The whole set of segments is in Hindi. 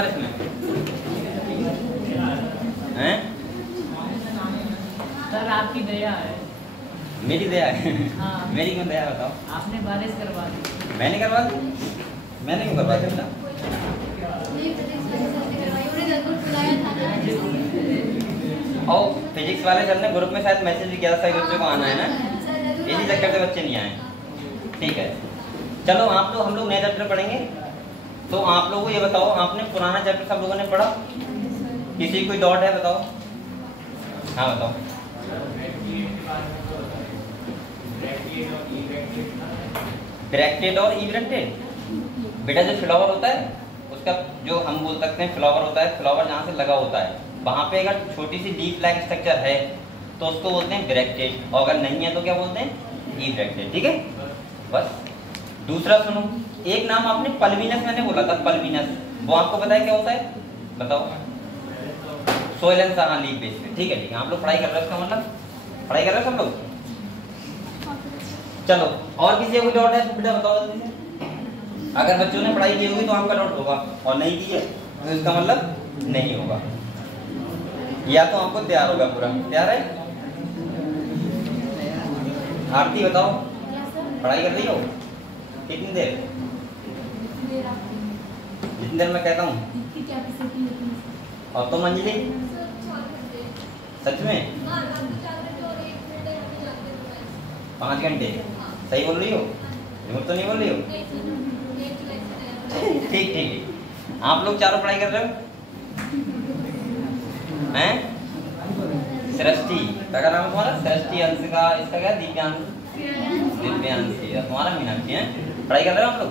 बार इसमें हैं? सर आपकी दया है। मेरी दया है? हाँ। मेरी क्यों दया बताओ? आपने बारिश करवा दी। मैंने करवा दी? मैंने क्यों करवा दिया? और फिजिक्स वाले सर ने ग्रुप में शायद मैसेज भी किया था, सही बच्चों को आना है ना, इसी चक्कर से बच्चे नहीं आए। ठीक है, चलो आप लोग, हम लोग नया चैप्टर पढ़ेंगे। तो आप लोगों को ये बताओ, आपने पुराना चैप्टर सब लोगों ने पढ़ा? किसी कोई डाउट है बताओ? हाँ बताओ। ब्रैकेट और इरेक्टेड। बेटा जो फ्लावर होता है उसका जो हम बोल सकते हैं फ्लावर होता है, फ्लावर जहाँ से लगा होता है वहां पे अगर छोटी सी लीफ लाइक स्ट्रक्चर है तो उसको बोलते हैं ब्रैकेट, और अगर नहीं है तो क्या बोलते हैं? इरेक्टेड। ठीक है, बस। दूसरा सुनो, एक नाम आपने पल्विनस मैंने बोला था, पल्विनस, वो आपको पता है क्या होता है? बताओ। Soil and soil leaf base पे। ठीक है, ठीक है, आप लोग पढ़ाई कर रहे हो, इसका मतलब पढ़ाई कर रहे हो सब लोग? चलो, और किसी को डाउट है तो बेटा बताओ जल्दी से। अगर बच्चों ने पढ़ाई की होगी तो आपका डाउट होगा, और नहीं की है तो इसका मतलब नहीं होगा, या तो आपको तैयार होगा पूरा। तैयार है? आरती बताओ, पढ़ाई कर रही हो? कितनी देर? जितनी देर मैं कहता हूँ। और तुम अंजलि? सच में 5 घंटे? सही बोल रही हो? झूठ तो नहीं बोल रही हो? ठीक ठीक। आप लोग चारों पढ़ाई कर रहे हो? हैं? सृष्टि, क्या नाम है तुम्हारा? सृष्टि, अंशिका, इसका क्या? दिव्यांश, दिव्यांशी, तुम्हारा मीनाक्षी है। पढ़ाई कर रहे हो आप लोग?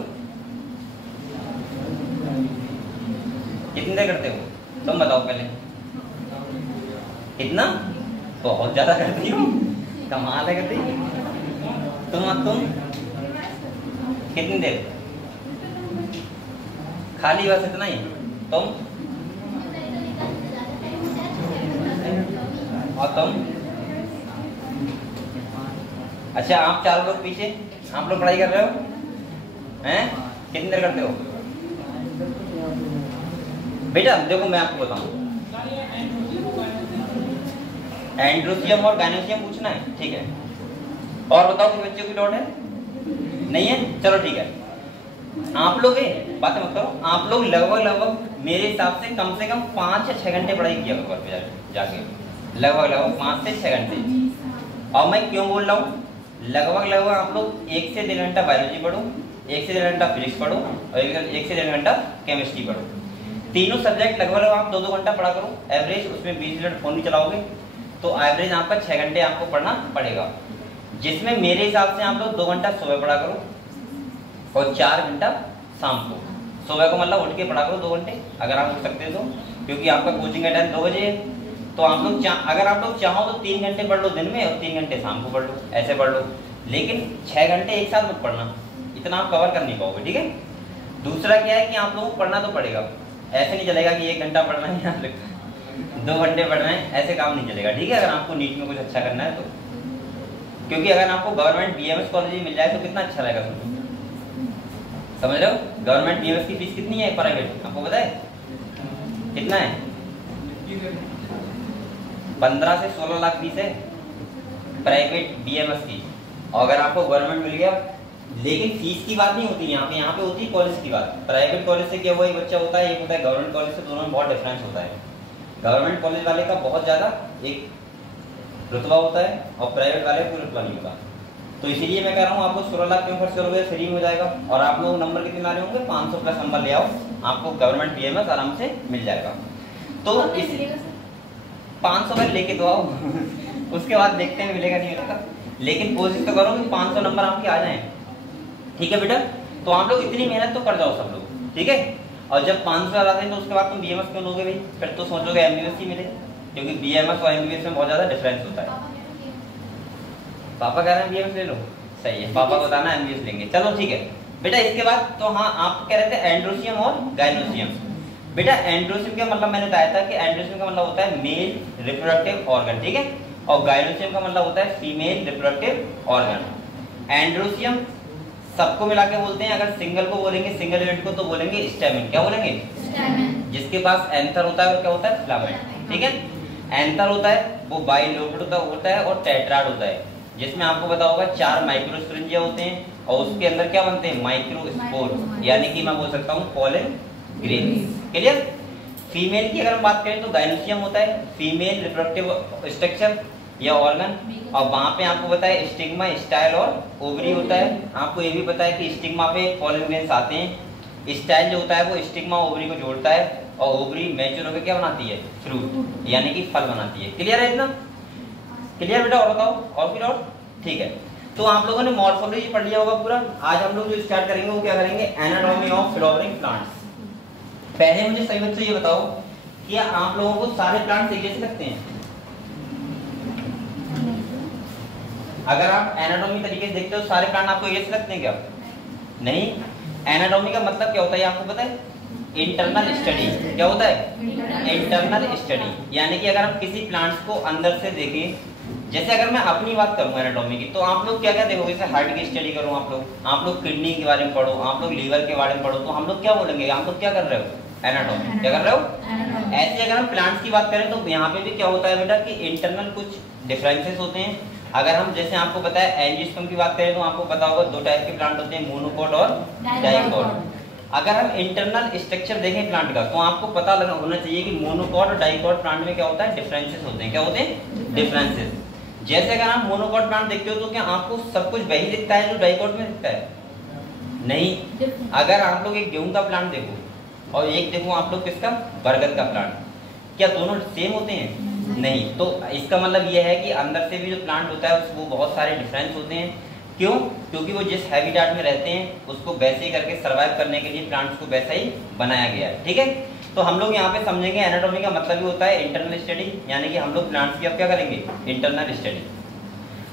कितनी देर करते हो? तुम बताओ पहले। कितना? बहुत ज्यादा करती हो, कमाल है करती। तुम कितनी देर? खाली बस इतना ही? तुम? और तुम? अच्छा, आप चारों लोग पीछे, आप लोग पढ़ाई कर रहे हो? हैं? कितनी देर करते हो? बेटा देखो मैं आपको बताऊं, एंड्रोसियम और गायनोसियम पूछना है, ठीक है। और बताओ कि बच्चों की डाउट है? नहीं है? चलो ठीक है। आप लोग बातें मत करो, आप लोग लगभग मेरे हिसाब से कम 5 या 6 घंटे पढ़ाई किया करो घर पे जाके, लगभग 5 से 6 घंटे। और मैं क्यों बोल रहा हूँ लगभग आप लोग 1 से 1.5 घंटा बायोलॉजी पढ़ो, 1 से 1.5 घंटा फिजिक्स पढ़ो, और 1 से 1.5 घंटा केमिस्ट्री पढ़ो। तीनों सब्जेक्ट लगभग आप 2-2 घंटा पढ़ा करो एवरेज, उसमें 20 मिनट फोन भी चलाओगे तो एवरेज आपका 6 घंटे आपको पढ़ना पड़ेगा, जिसमें मेरे हिसाब से आप लोग 2 घंटा सुबह पढ़ा करो और 4 घंटा शाम को। सुबह को मतलब उठ के पढ़ा करो 2 घंटे अगर आप उठ सकते हो तो, क्योंकि आपका कोचिंग का टाइम 2 बजे है। तो आप लोग अगर आप लोग चाहो तो 3 घंटे पढ़ लो दिन में और 3 घंटे शाम को पढ़ लो, ऐसे पढ़ लो, लेकिन 6 घंटे एक साथ मत पढ़ना, इतना आप कवर कर नहीं पाओगे, ठीक है। दूसरा क्या है कि आप लोगों को पढ़ना तो पड़ेगा, ऐसे नहीं चलेगा कि 1 घंटा पढ़ना है या 2 घंटे पढ़ना है, ऐसे काम नहीं चलेगा, ठीक है। अगर आपको नीट में कुछ अच्छा करना है तो, क्योंकि अगर आपको गवर्नमेंट बीएमएस कॉलेज में मिल जाए तो कितना अच्छा रहेगा, समझ रहे हो। गवर्नमेंट बीएमएस की फीस कितनी है, प्राइवेट आपको पता है कितना है? 15 से 16 लाख फीस है प्राइवेट बीएमएस की, और अगर आपको गवर्नमेंट मिल गया, लेकिन फीस की बात नहीं होती यहाँ पे होती है कॉलेज की बात। प्राइवेट कॉलेज से क्या हुआ, एक बच्चा होता है, एक होता है गवर्नमेंट कॉलेज से, दोनों में बहुत डिफरेंस होता है। गवर्नमेंट कॉलेज वाले का बहुत ज्यादा एक रुतबा होता है और प्राइवेट वाले को रुतबा नहीं होता। तो इसीलिए मैं कह रहा हूँ आपको 16 लाख क्यों खर्च करोगे, फ्री में हो जाएगा। और आप लोग नंबर कितने आ रहे होंगे, 500 प्लस नंबर ले आओ, आपको गवर्नमेंट बीएमएस आराम से मिल जाएगा। तो इस 500 में लेके तो आओ उसके बाद देखते हैं मिलेगा नहीं मिलेगा, लेकिन कोशिश तो करो कि 500 नंबर आपके आ जाए, ठीक है बेटा। तो आप लोग इतनी मेहनत तो कर जाओ सब लोग, ठीक है। और जब 500 आ जाते हैं तो उसके बाद तुम बीएमएस क्यों लोगे भाई, फिर तो सोचोगे एमबीबीएस ही मिले, क्योंकि बीएमएस और एमबीबीएस में बहुत ज्यादा डिफरेंस होता है। पापा कह रहे हैं बीएमएस ले लो, सही है, पापा को बताना एमबीबीएस लेंगे, चलो ठीक है बेटा। इसके बाद तो हाँ आप कह रहे थे एंड्रोसियम और गायनोसियम। बेटा एंड्रोसियम का मतलब मैंने बताया था कि एंड्रोसियम का मतलब होता है मेल रिप्रोडक्टिव ऑर्गन, ठीक है, और गायनोसियम का मतलब होता है फीमेल रिप्रोडक्टिव ऑर्गन। एंड्रोसियम सबको मिला के बोलते हैं, अगर सिंगल को बोलेंगे, सिंगल यूनिट को, तो बोलेंगे स्टैमेन। क्या बोलेंगे? स्टैमेन। जिसके पास एंथर होता है और क्या होता है, फिलामेंट। ठीक है, एंथर होता है वो बाइलोब्ड होता है और टेट्राड होता है, जिसमें आपको पता होगा 4 माइक्रोस्पोरेंजिया होते हैं और उसके अंदर क्या बनते हैं, माइक्रोस्पोर, यानी कि मैं बोल सकता हूँ पॉलन ग्रेन्स। क्लियर। फीमेल की अगर हम बात करें तो गायनोसियम होता है, फीमेल रिप्रोडक्टिव स्ट्रक्चर या ऑर्गन, और वहां पे आपको पता है स्टिग्मा, स्टाइल और ओवरी होता है। आपको ये भी पता है कि स्टिग्मा पे पॉलन ग्रेन्स आते हैं, स्टाइल जो होता है वो स्टिग्मा ओवरी को जोड़ता है और ओवरी मैच्योर होकर क्या बनाती है, फ्रूट यानी कि फल बनाती है। क्लियर है इतना? क्लियर बेटा? और बताओ, और फिर और। ठीक है, तो आप लोगों ने मॉर्फोलॉजी पढ़ लिया होगा पूरा। आज हम लोग जो स्टार्ट करेंगे वो क्या करेंगे, एनाटॉमी ऑफ फ्लावरिंग प्लांट्स। पहले मुझे सही बच्चों ये बताओ कि आप लोगों को सारे प्लांट्स एक जैसे लगते हैं? अगर आप एनाटॉमी तरीके से देखते हो सारे प्लांट आपको एक जैसे लगते हैं क्या? नहीं। एनाटॉमी का मतलब क्या होता है आपको पता है? Internal study. क्या होता है? Internal study. यानी कि अगर हम किसी प्लांट्स को अंदर से देखें, जैसे अगर मैं अपनी बात करूं एनाटॉमी की, तो आप लोग क्या क्या देखोगे, जैसे हार्ट की स्टडी करो आप लोग किडनी के बारे में पढ़ो, आप लोग लीवर के बारे में पढ़ो, तो हम लोग क्या बोलेंगे, आप लोग क्या कर रहे हो, एनाटॉमी। क्या कर रहे हो? ऐसे अगर हम प्लांट्स की बात करें तो यहाँ पे भी क्या होता है बेटा कि इंटरनल कुछ डिफरेंसेस होते हैं। अगर हम जैसे आपको पता है एंजियोस्पर्म की बात करें तो आपको पता होगा 2 टाइप के प्लांट होते हैं, मोनोकोट और डाइकोट। अगर हम इंटरनल स्ट्रक्चर देखें प्लांट का तो आपको पता लगा होना चाहिए कि मोनोकोट और डाइकोट प्लांट में क्या होता है, डिफरेंसेस होते हैं। क्या होते हैं? डिफरेंसेस। जैसे अगर आप मोनोकोट प्लांट देखते हो तो क्या आपको सब कुछ वही दिखता है जो डाइकोट में दिखता है? नहीं। अगर आप लोग एक गेहूं का प्लांट देखो और एक देखो आप लोग किसका, बरगद का प्लांट, क्या दोनों सेम होते हैं? नहीं। तो इसका मतलब यह है कि अंदर से भी जो प्लांट होता है वो बहुत सारे डिफरेंस होते हैं। क्यों? क्योंकि वो जिस हैबिटेट में रहते हैं उसको वैसे ही करके सर्वाइव करने के लिए प्लांट्स को वैसा ही बनाया गया है। ठीक है, तो हम लोग यहाँ पे समझेंगे एनाटॉमी का मतलब भी होता है इंटरनल स्टडी, यानी कि हम लोग प्लांट्स की अब क्या करेंगे, इंटरनल स्टडी।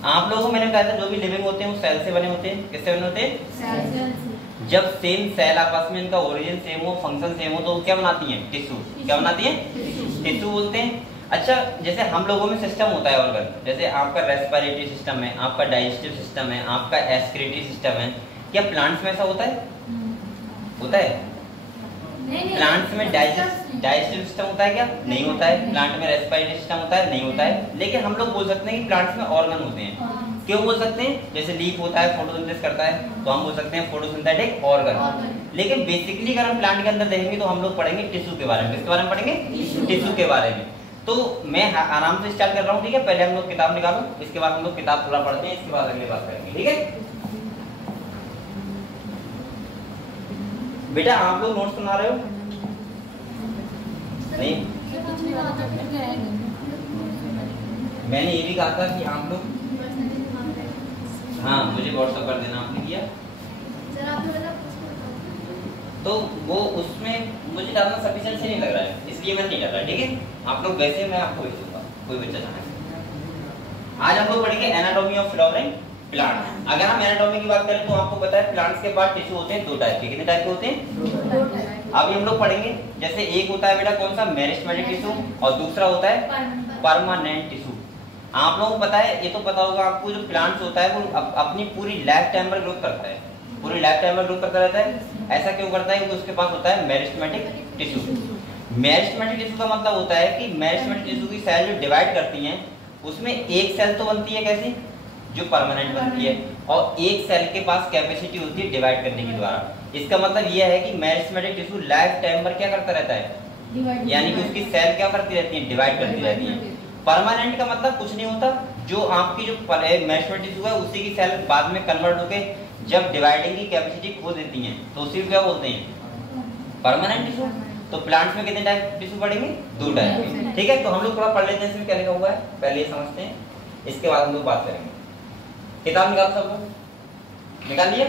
आप लोगों को मैंने कहा था जो भी लिविंग होते हैं वो सेल से बने होते हैं। किससे बने होते हैं? जब सेम सेल आपस में इनका ओरिजिन सेम हो, फंक्शन सेम हो, तो वो क्या बनाती है, टिश्यू। क्या बनाती है? टिश्यू बोलते हैं। अच्छा, जैसे हम लोगों में सिस्टम होता है ऑर्गन, जैसे आपका रेस्पिरेटरी सिस्टम है, आपका डाइजेस्टिव सिस्टम है, आपका एक्सक्रीटरी सिस्टम है, क्या प्लांट्स में ऐसा होता है? होता है? प्लांट्स में डाइजेस्टिव सिस्टम होता है क्या? नहीं होता है। प्लांट में रेस्पिरेटरी सिस्टम होता है? नहीं होता है। लेकिन हम लोग बोल सकते हैं कि प्लांट्स में ऑर्गन होते हैं। क्यों बोल सकते हैं? जैसे लीफ होता है, फोटोसिंथेसिस करता है, तो हम बोल सकते हैं फोटोसिंथेटिक ऑर्गन। लेकिन बेसिकली अगर हम प्लांट के अंदर देखेंगे तो हम लोग पढ़ेंगे टिश्यू के बारे में। किसके बारे में पढ़ेंगे? टिश्यू के बारे में। तो मैं आराम से स्टार्ट कर रहा हूँ। ठीक है, पहले हम लोग किताब निकालो, इसके बाद हम लोग किताब पूरा पढ़ते हैं, इसके बाद अगली बात करेंगे। ठीक है बेटा, आप लोग नोट्स बना रहे हो? नहीं, मैंने ये भी कहा था कि आप लोग, हाँ मुझे व्हाट्सएप कर देना। आपने किया? तो वो उसमें मुझे डालना सफिशिएंट से नहीं लग रहा है, इसलिए मैं नहीं कर रहा। ठीक है, आप लोग वैसे मैं आपको भेज दूंगा, कोई बच्चा चाहे। आज हम लोग पढ़ेंगे एनाटॉमी ऑफ फ्लावरिंग प्लांट। अगर हम एनाटॉमी की बात करें तो आपको पता है प्लांट्स के पास टिश्यू होते हैं 2 टाइप के। कितने टाइप के होते हैं? अभी हम लोग पढ़ेंगे। जैसे एक होता है बेटा कौन सा, मेरिस्टेमेटिक टिश्यू, और दूसरा होता है परमानेंट टिश्यू। आप लोगों को पता है, ये तो पता होगा आपको, जो प्लांट्स होता है वो अपनी पूरी लाइफ टाइम पर ग्रोथ करता है, पूरी लाइफ टाइम में ग्रोथ करता रहता है। ऐसा क्यों करता है? क्योंकि उसके पास होता है मेरिस्टेमेटिक टिश्यू। मेरिस्टेमेटिक टिश्यू का मतलब होता है कि मेरिस्टेमेटिक टिश्यू की सेल जो डिवाइड करती हैं उसमें एक सेल तो बनती है कैसी, जो परमानेंट बनती है, और एक सेल के पास कैपेसिटी होती है डिवाइड करने के द्वारा। इसका मतलब यह है कि मेरिस्टेमेटिक टिश्यू लाइफ टाइम पर क्या करता रहता है, यानी कि उसकी सेल क्या करती रहती है, डिवाइड करती रहती है। परमानेंट का मतलब कुछ नहीं होता, जो आपकी जो मेरिस्टेमेटिक टिश्यू है उसी की सेल बाद में कन्वर्ट होकर जब डिवाइडिंग की कैपेसिटी खो देती हैं तो उसी को क्या बोलते हैं, परमानेंट टिश्यू। तो प्लांट्स में कितने टाइप टिश्यू पढ़ेंगे? 2 टाइप के। ठीक है, तो हम लोग थोड़ा पढ़ लेते हैं इसमें क्या लिखा हुआ है, पहले ये समझते हैं, इसके बाद हम लोग बात करेंगे। किताब निकाल सब लोग, निकाल लिए?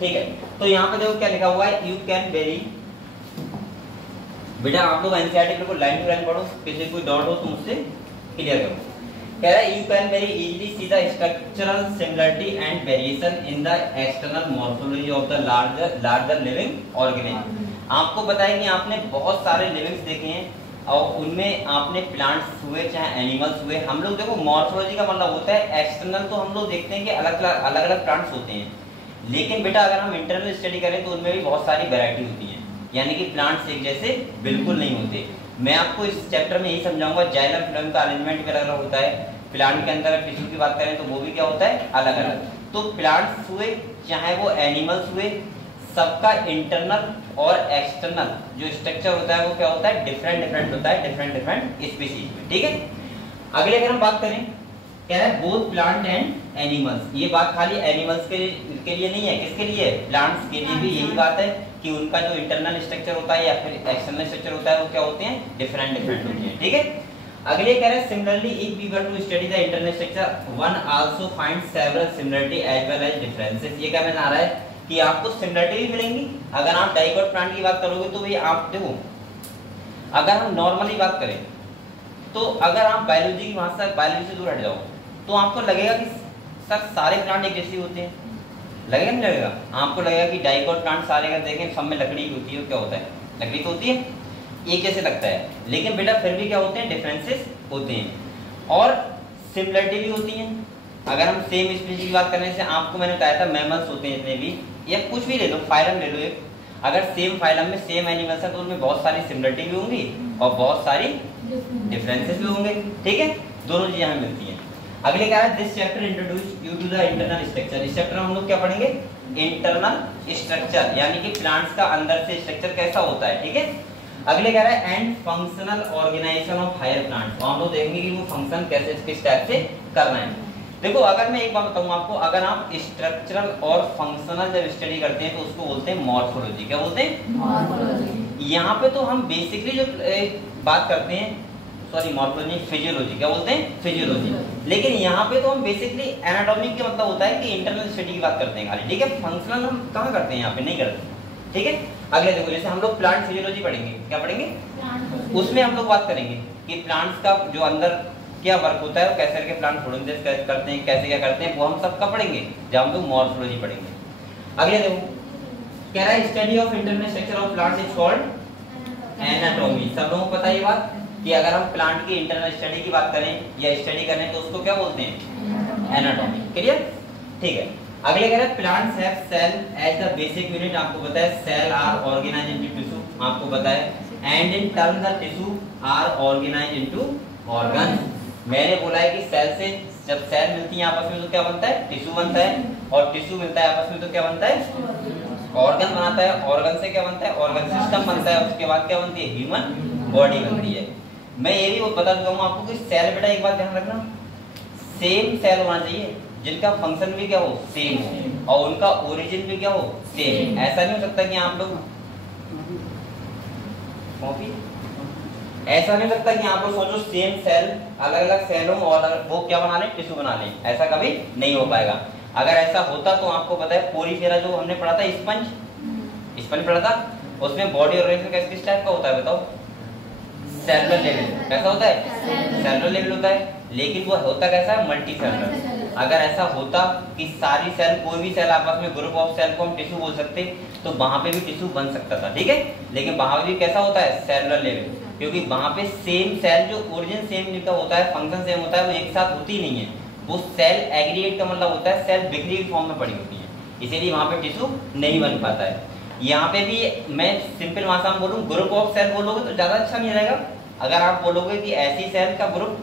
ठीक है, तो यहाँ पे देखो क्या लिखा हुआ है, यू कैन वेरी। बेटा आप लोग एनसीईआरटी को लाइन टू लाइन पढ़ो, किसी कोई डाउट हो तो मुझसे क्लियर करो। कह रहा है you can very easily see the structural similarity and variation in the external morphology of the larger living organism. आपको पता है कि आपने बहुत सारे लिविंग्स देखे हैं और उनमें आपने प्लांट्स हुए चाहे एनिमल्स हुए। हम लोग देखो मॉर्फोलॉजी का मतलब होता है एक्सटर्नल, तो हम लोग देखते हैं कि अलग अलग प्लांट्स होते हैं, लेकिन बेटा अगर हम इंटरनल स्टडी करें तो उनमें भी बहुत सारी वैरायटी होती है। यानी कि प्लांट्स एक जैसे बिल्कुल नहीं होते। मैं आपको इस चैप्टर में यही समझाऊंगा जाइलम फिलम का अरेंजमेंट भी अलग होता है। प्लांट के अंदर टिश्यू की बात करें तो वो भी क्या होता है, अलग अलग। तो प्लांट्स हुए चाहे वो एनिमल्स हुए, सबका इंटरनल और एक्सटर्नल जो स्ट्रक्चर होता है वो क्या होता है, डिफरेंट डिफरेंट होता है, डिफरेंट डिफरेंट स्पीशीज में। ठीक है, अगले अगर हम बात करें, कह रहा है बोथ प्लांट एंड एनिमल्स। ये बात खाली एनिमल्स के लिए नहीं है, किसके लिए, प्लांट्स के लिए भी यही बात है कि उनका जो इंटरनल स्ट्रक्चर होता है या फिर एक्सटर्नल स्ट्रक्चर होता है वो क्या होते हैं, डिफरेंट डिफरेंट होते हैं। ठीक है, अगले कह रहे हैं similarly if we were to study the internal structure one also find several similarity as well as differences. ये कहना चाह रहा है कि आपको सिमिलरिटी भी मिलेंगी। अगर आप डाइकोट प्लांट की बात करोगे तो भाई आप देखो, अगर हम नॉर्मली बात करें तो अगर आप बायोलॉजी की भाषा बायोलॉजी से दूर हट जाओ तो आपको लगेगा कि सर सारे प्लांट एक जैसे होते हैं, लगेगा नहीं लगेगा, आपको लगेगा कि डाइकोट प्लांट सारे का देखें सब में लकड़ी होती है, क्या होता है, लकड़ी तो होती है, एक जैसे लगता है। लेकिन बेटा फिर भी क्या होते हैं, डिफरेंसेस होते हैं और सिमिलरिटी भी होती हैं। अगर हम सेम स्पीशीज की बात करने से आपको मैंने बताया था मैमल्स होते हैं जितने भी, या कुछ भी ले लो, फाइलम ले लो एक, अगर सेम फाइलम में सेम एनिमल्स है तो उनमें बहुत सारी सिमिलरिटी भी होंगी और बहुत सारी डिफरेंसेस भी होंगे। ठीक है, दोनों चीजें हमें मिलती हैं। अगले क्या है, this chapter introduce you to the internal structure. इस चैप्टर में हम लोग क्या पढ़ेंगे, इंटरनल स्ट्रक्चर, यानी कि प्लांट्स का अंदर से स्ट्रक्चर कैसा होता है। ठीक है, अगले कह रहा है and functional organisation of higher plants. हम लोग देखेंगे कि वो फंक्शन कैसे किस टाइप से कर रहे हैं। देखो अगर मैं एक बात बताऊं आपको, अगर आप स्ट्रक्चरल और फंक्शनल जब स्टडी करते हैं तो उसको बोलते हैं मॉर्फोलॉजी। क्या बोलते हैं, मॉर्फोलॉजी। यहाँ पे तो हम बेसिकली जो बात करते हैं, सॉरी मॉर्फोलॉजी, फिजियोलॉजी, क्या बोलते हैं, फिजियोलॉजी। लेकिन यहाँ पे तो हम बेसिकली एनाटॉमी का मतलब होता है कि इंटरनल स्टडी की बात करते हैं खाली। ठीक है, फंक्शनल हम कहाँ करते हैं, यहाँ पे नहीं करते। ठीक है, अगले देखो जैसे हम लोग प्लांट फिजियोलॉजी पढ़ेंगे, क्या पढ़ेंगे, उसमें हम लोग बात करेंगे कि प्लांट्स का जो अंदर क्या वर्क होता है, कैसे करके प्लांट फोटोसिंथेसिस कैसे करते हैं, कैसे क्या करते हैं, वो हम सब का पढ़ेंगे जब हम लोग मॉर्फोलॉजी पढ़ेंगे। अगले देखो कह रहा है study of internal structure of plants is called anatomy. सब लोगों को पता है ये बात कि अगर हम प्लांट की इंटरनल स्टडी की बात करें या स्टडी करें तो उसको क्या बोलते हैं, एनाटॉमी। क्लियर, ठीक है। अगले कह रहे हैं plants have cell as the basic unit. आपको पता है cell are organised into tissue, आपको पता है, and in turn the tissue are organised into organs. मैंने बोला है कि सेल से जब सेल मिलती है आपस में तो क्या बनता है, टिश्यू बनता है, और टिश्यू मिलता है आपस में तो क्या बनता है, ऑर्गन बनाता है, ऑर्गन से क्या बनता है, ऑर्गन सिस्टम बनता है, उसके बाद क्या बनती है, ह्यूमन बॉडी बनती है। मैं ये भी बता दूंगा आपको कि सेल, बेटा एक बात ध्यान रखना, सेम सेल होना चाहिए जिनका फंक्शन भी क्या हो, सेम हो, और उनका ओरिजिन भी क्या हो, सेम। ऐसा नहीं हो सकता कि आप लोग कॉपी, ऐसा नहीं लगता कि आप लोग सोचो सेम सेल अलग अलग सेल हो और वो क्या बना लें, टिश्यू बना लें, ऐसा कभी नहीं हो पाएगा। अगर ऐसा होता तो आपको पता है पोरीफेरा जो हमने पढ़ा था, स्पंज पढ़ा था, उसमें बॉडी ऑर्गेनाइजेशन किस टाइप का होता है बताओ, सेलुलर लेवल। कैसा होता है, सेलुलर लेवल होता है, लेकिन वो होता कैसा है, मल्टी सेलुलर। अगर ऐसा होता कि सारी सेल, कोई भी सेल आपस में ग्रुप ऑफ सेल को हम टिश्यू बोल सकते तो वहां पे भी टिश्यू बन सकता था। ठीक है, लेकिन वहां भी कैसा होता है, सेलुलर लेवल, क्योंकि वहां पे सेम सेल जो ओरिजिन सेम जिनका होता है, फंक्शन सेम होता है, वो एक साथ होती ही नहीं है। वो सेल एग्रीगेट का मतलब होता है सेल बिखरी हुई फॉर्म में पड़ी होती है, इसीलिए वहां पे टिश्यू नहीं बन पाता है। यहाँ पे भी मैं सिंपल भाषा में बोलूँ, ग्रुप ऑफ सेल बोलोगे तो ज्यादा अच्छा नहीं रहेगा। अगर आप बोलोगे कि ऐसी सेल का ग्रुप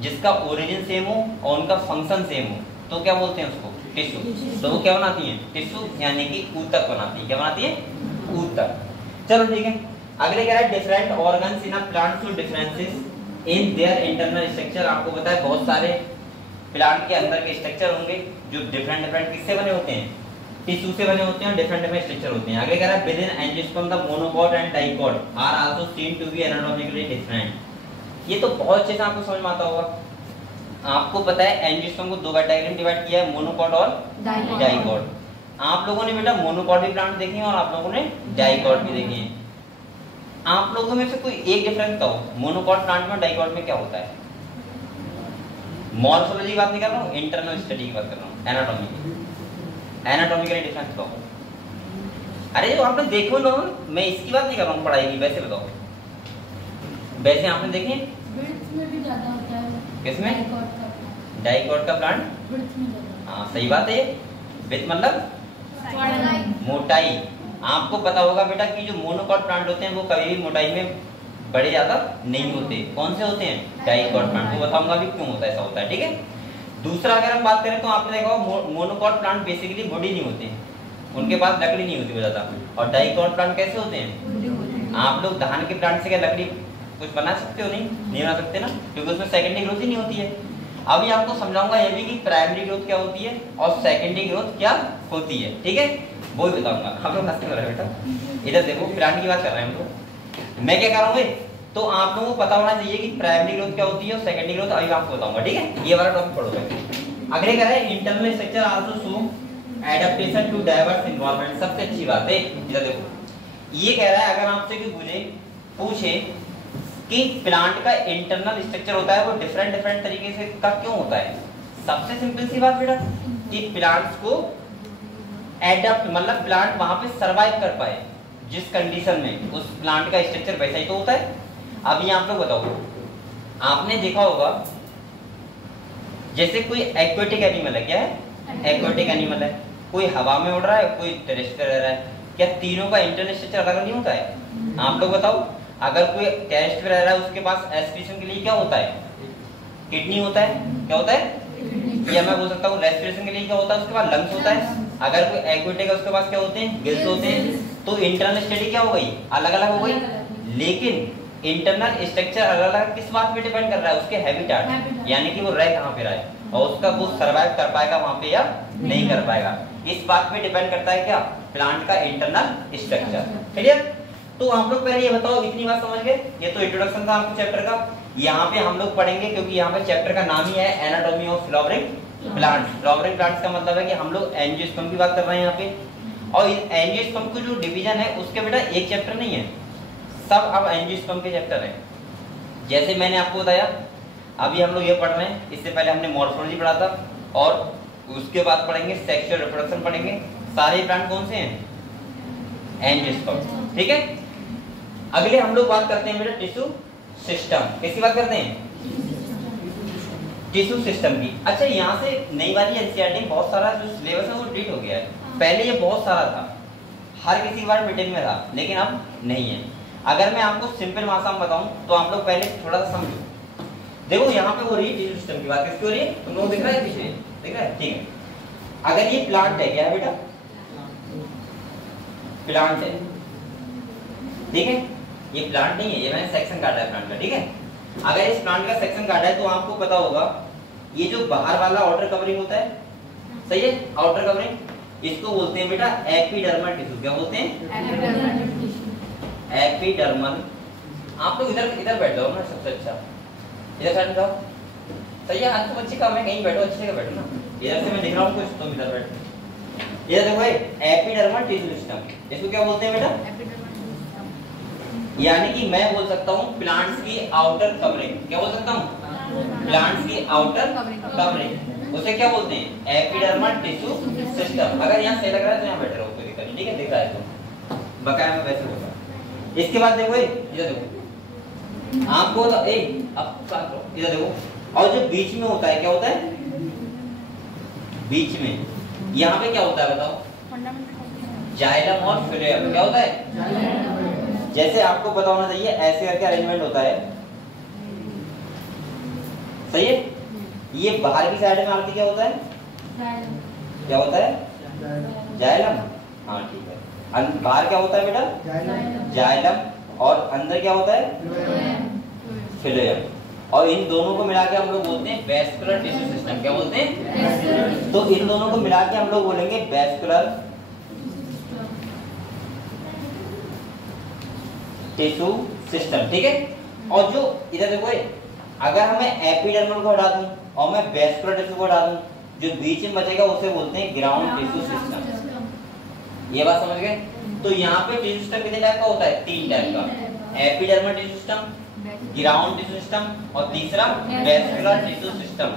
जिसका ओरिजिन सेम हो और उनका फंक्शन सेम हो तो क्या बोलते हैं उसको, टिश्यू। तो वो क्या बनाती है, टिश्यू, यानी कि ऊतक बनाती है। क्या बनाती है, ऊतक। चलो ठीक है, अगले क्या है, different organs in a plant show differences in their internal structure. आपको पता है बहुत सारे प्लांट के अंदर के स्ट्रक्चर होंगे जो डिफरेंट डिफरेंट किससे बने होते हैं, टिश्यू से बने होते हैं, डिफरेंट डिफरेंट स्ट्रक्चर होते हैं। आगे कह रहा है within angiosperm the monocot and dicot are also seen to be anatomically different. ये तो बहुत अच्छे से आपको समझ में आता होगा। आपको पता है एंजियोस्पर्म को दो कैटेगरी में डिवाइड किया है, मोनोकॉट और डाइकॉट। आप लोगों ने बेटा मोनोकॉट भी प्लांट देखे हैं और आप लोगों ने डाइकॉट भी देखे हैं। आप लोगों में से कोई एक डिफरेंस बताओ, मोनोकॉट प्लांट में और डाइकॉट में क्या होता है। मॉर्फोलॉजी की बात नहीं कर रहा हूँ, इंटरनल स्टडी की बात कर रहा हूँ, एनाटॉमी की, एनाटॉमिकली डिफरेंस बताओ। अरे जो आपने देखो ना, मैं इसकी बात नहीं कर रहा हूँ पढ़ाई की, वैसे बताओ, वैसे आपने देखे में भी ज्यादा होता है, किसमें, डाइकॉट का प्लांट। हाँ सही बात है, विथ मतलब मोटाई, आपको पता होगा बेटा कि जो मोनोकॉट प्लांट होते हैं वो कभी भी मोटाई में बड़े ज्यादा नहीं होते। कौन से होते हैं? Dicot plant. वो बताऊंगा भी क्यों होता है, ऐसा होता है, ठीक है। दूसरा अगर हम बात करें तो आपने देखा होगा मोनोकॉट प्लांट बेसिकली बॉडी नहीं होते हैं, उनके पास लकड़ी नहीं होती ज्यादा। और डाइकॉट प्लांट कैसे होते हैं? आप लोग धान के प्लांट से क्या लकड़ी कुछ बना सकते हो? नहीं बना सकते ना, क्योंकि उसमें सेकेंडरी ग्रोथ ही नहीं होती है। अभी आपको समझाऊंगा ये भी कि प्राइमरी ग्रोथ क्या होती है और सेकेंडरी ग्रोथ क्या होती है, ठीक है, वो भी बताऊंगा। हम लोग हंसते रहे बेटा, इधर देखो प्लांट की बात कर रहे हैं हम लोग। मैं क्या कर रहा हूँ, तो आप लोगों को पता होना चाहिए कि प्राइमरी ग्रोथ क्या होती है और सेकेंडरी ग्रोथ अभी आपको बताऊंगा, ठीक है। ये वाला टॉपिक पढ़ोगे। अगले कह रहे हैं internal structure also show adaptation to diverse environment. सबसे अच्छी बात है, इधर देखो, ये कह रहा है अगर आपसे कोई पूछे कि प्लांट का इंटरनल स्ट्रक्चर होता है वो डिफरेंट तरीके से का क्यों होता है, सबसे सिंपल सी बात बेटा कि प्लांट्स को एडप्ट, मतलब प्लांट वहां पे सरवाइव कर पाए जिस कंडीशन में, उस प्लांट का स्ट्रक्चर वैसा ही तो होता है। अभी आप लोग बताओ, आपने देखा होगा जैसे कोई एक्वेटिक एनिमल है, क्या है? एक्वेटिक एनिमल है, कोई हवा में उड़ रहा है, कोई टेरेस्ट्रियल रह रहा है, क्या तीनों का इंटरनल स्ट्रक्चर अलग नहीं होता है? आप लोग बताओ, अगर कोई टेरेस्ट्रियल रह रहा है उसके पास एस्पिरेशन के लिए क्या होता है? किडनी होता है, क्या होता है? या मैं बोल सकता हूँ रेस्पिरेशन के लिए क्या होता है उसके पास? लंग्स होता है। अगर कोई एक्वेटिक है उसके पास क्या होते हैं? गिल्स होते हैं। तो इंटरनल स्टडी क्या हो गई? अलग अलग हो गई। लेकिन इंटरनल स्ट्रक्चर अलग अलग किस बात पे डिपेंड कर रहा है? उसके हैबिटेट, यानी कि वो रह कहाँ पे रहा है और उसका वो सरवाइव कर पाएगा वहां पे या नहीं कर पाएगा, इस बात पे डिपेंड करता है क्या? प्लांट का इंटरनल स्ट्रक्चर। क्लियर? तो हम लोग पहले ये बताओ, इतनी बात समझ गए? ये तो इंट्रोडक्शन था आपको चैप्टर का। यहाँ पे हम लोग पढ़ेंगे, क्योंकि यहाँ पे चैप्टर का नाम ही है anatomy of flowering plant. Flowering plants का मतलब है कि हम लोग एंजियोस्पर्म की बात कर रहे हैं यहाँ पे। और इस एंजियोस्पर्म को जो डिवीजन है उसके बेटा एक चैप्टर नहीं है, सब अब एंजियोस्पर्म के चैप्टर हैं। जैसे मैंने आपको बताया, अभी हम लोग ये पढ़ रहे हैं, इससे पहले हमने मॉर्फोलॉजी पढ़ा था और उसके बाद पढ़ेंगे सेक्सुअल रिप्रोडक्शन पढ़ेंगे। सारे प्लांट कौन से हैं? एंजियोस्पर्म, ठीक है। अगले हम लोग बात करते हैं बेटा टिश्यू सिस्टम। किसकी बात करते हैं? टिश्यू सिस्टम की। अच्छा, यहाँ से नई वाली एनसीईआरटी में बहुत सारा जो सिलेबस है वो डिलीट हो गया है। पहले ये बहुत सारा था, हर किसी बार मीटिंग में था, लेकिन अब नहीं है। अगर मैं आपको सिंपल भाषा में बताऊं तो आप लोग पहले थोड़ा सा समझो। देखो यहाँ पे हो रही है टिश्यू सिस्टम की बात, किसकी हो रही है? तुम लोग दिख रहा है पीछे? दिख रहा है, ठीक है। अगर ये प्लांट है, क्या है बेटा? प्लांट है, ठीक है। ये प्लांट नहीं है, ये मैंने सेक्शन काटा है प्लांट का, ठीक है। अगर इस प्लांट का सेक्शन काटा है तो आपको पता होगा ये जो बाहर वाला आउटर कवरिंग होता है, सही है, आउटर कवरिंग, इसको बोलते हैं बेटा एपिडर्मल टिश्यू। क्या बोलते हैं? एपिडर्मल। आप लोग इधर बैठ जाओ ना, सबसे अच्छा इधर साइड जाओ, सही है। आज तो बच्चे का मैं कहीं बैठो, अच्छे से बैठो ना, इधर से मैं दिख रहा हूँ कुछ, तुम इधर बैठो। इधर देखो, एपिडर्मल टिश्यू सिस्टम, इसको क्या बोलते हैं बेटा? यानी कि मैं बोल सकता हूँ प्लांट्स की आउटर कवरिंग। क्या बोल सकता हूँ? प्लांट्स की आउटर कवरिंग, उसे क्या बोलते हैं? Epidermal tissue system. अगर यहाँ सही लग रहा है तो यहाँ बैठ रहो, कोई दिक्कत नहीं, ठीक है, दिख रहा है तो बकाया में वैसे होगा। इसके बाद देखो, इधर देखो, आपको इधर देखो, और जो बीच में होता है क्या होता है? बीच में यहाँ पे क्या होता है बताओ? जाइलम और फिलोएम। क्या होता है? जैसे आपको पता होना चाहिए ऐसे करके अरेंजमेंट होता है, सही है। ये बाहर की साइड में आरती क्या होता है? क्या होता है? जाइलम, हाँ ठीक है। बाहर क्या होता है बेटा? जाइलम। और अंदर क्या होता है? फिलोएम। और इन दोनों को मिला के हम लोग बोलते हैं वैस्कुलर टिश्यू सिस्टम। क्या बोलते हैं? तो इन दोनों को मिला के हम लोग बोलेंगे वैस्कुलर टिश्यू सिस्टम, ठीक है। और जो इधर देखो, अगर मैं एपिडर्मल को हटा दूं और मैं वैस्कुलर टिश्यू को हटा दूं, जो बीच में बचेगा उसे बोलते हैं ग्राउंड टिश्यू सिस्टम। ये बात समझ गए? तो यहाँ पे टिश्यू सिस्टम कितने टाइप का होता है? 3 टाइप का, epidermal tissue system, ground tissue system और तीसरा वैस्कुलर टिश्यू सिस्टम।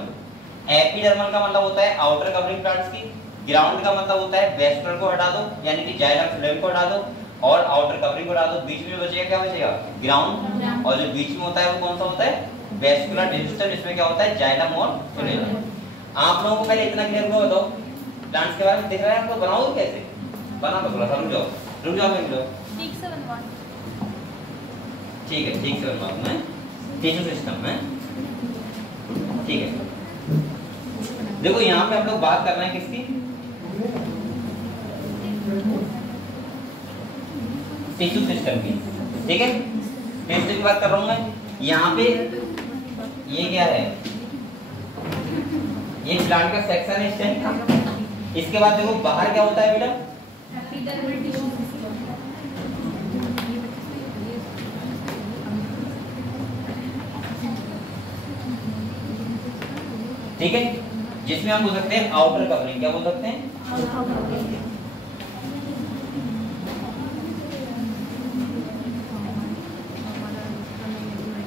एपिडर्मल का मतलब होता है आउटर कवरिंग प्लांट्स की, ग्राउंड का मतलब होता है वैस्कुलर को हटा दो यानी कि जाइलम फिलोएम को हटा दो और आउटर कवरिंग को हटा दो, बीच में बचेगा क्या बचेगा? ग्राउंड। और जो बीच में होता है वो कौन सा होता है? वैस्कुलर टिश्यू सिस्टम, इसमें क्या होता है? जाइलम और फिलोएम। आप लोगों को पहले इतना क्लियर को बताओ, प्लांट्स के बारे में दिख रहा है आपको, बनाओगे कैसे? बना दो, थोड़ा सा रुक जाओ। रुक जाओ एक मिनट, ठीक से बनवा। ठीक है ठीक से बनवा दूं मैं। टिश्यू सिस्टम है, ठीक है। देखो यहाँ पे हम लोग बात कर रहे हैं किसकी, टिश्यू सिस्टम की, ठीक है। टिश्यू की बात कर रहा हूँ मैं। यहाँ पे ये क्या है, ये प्लांट का सेक्शन है स्टेम का। इसके बाद देखो बाहर क्या होता है बेटा, ठीक है, जिसमें हम बोल सकते हैं आउटर कवरिंग। क्या बोल सकते हैं,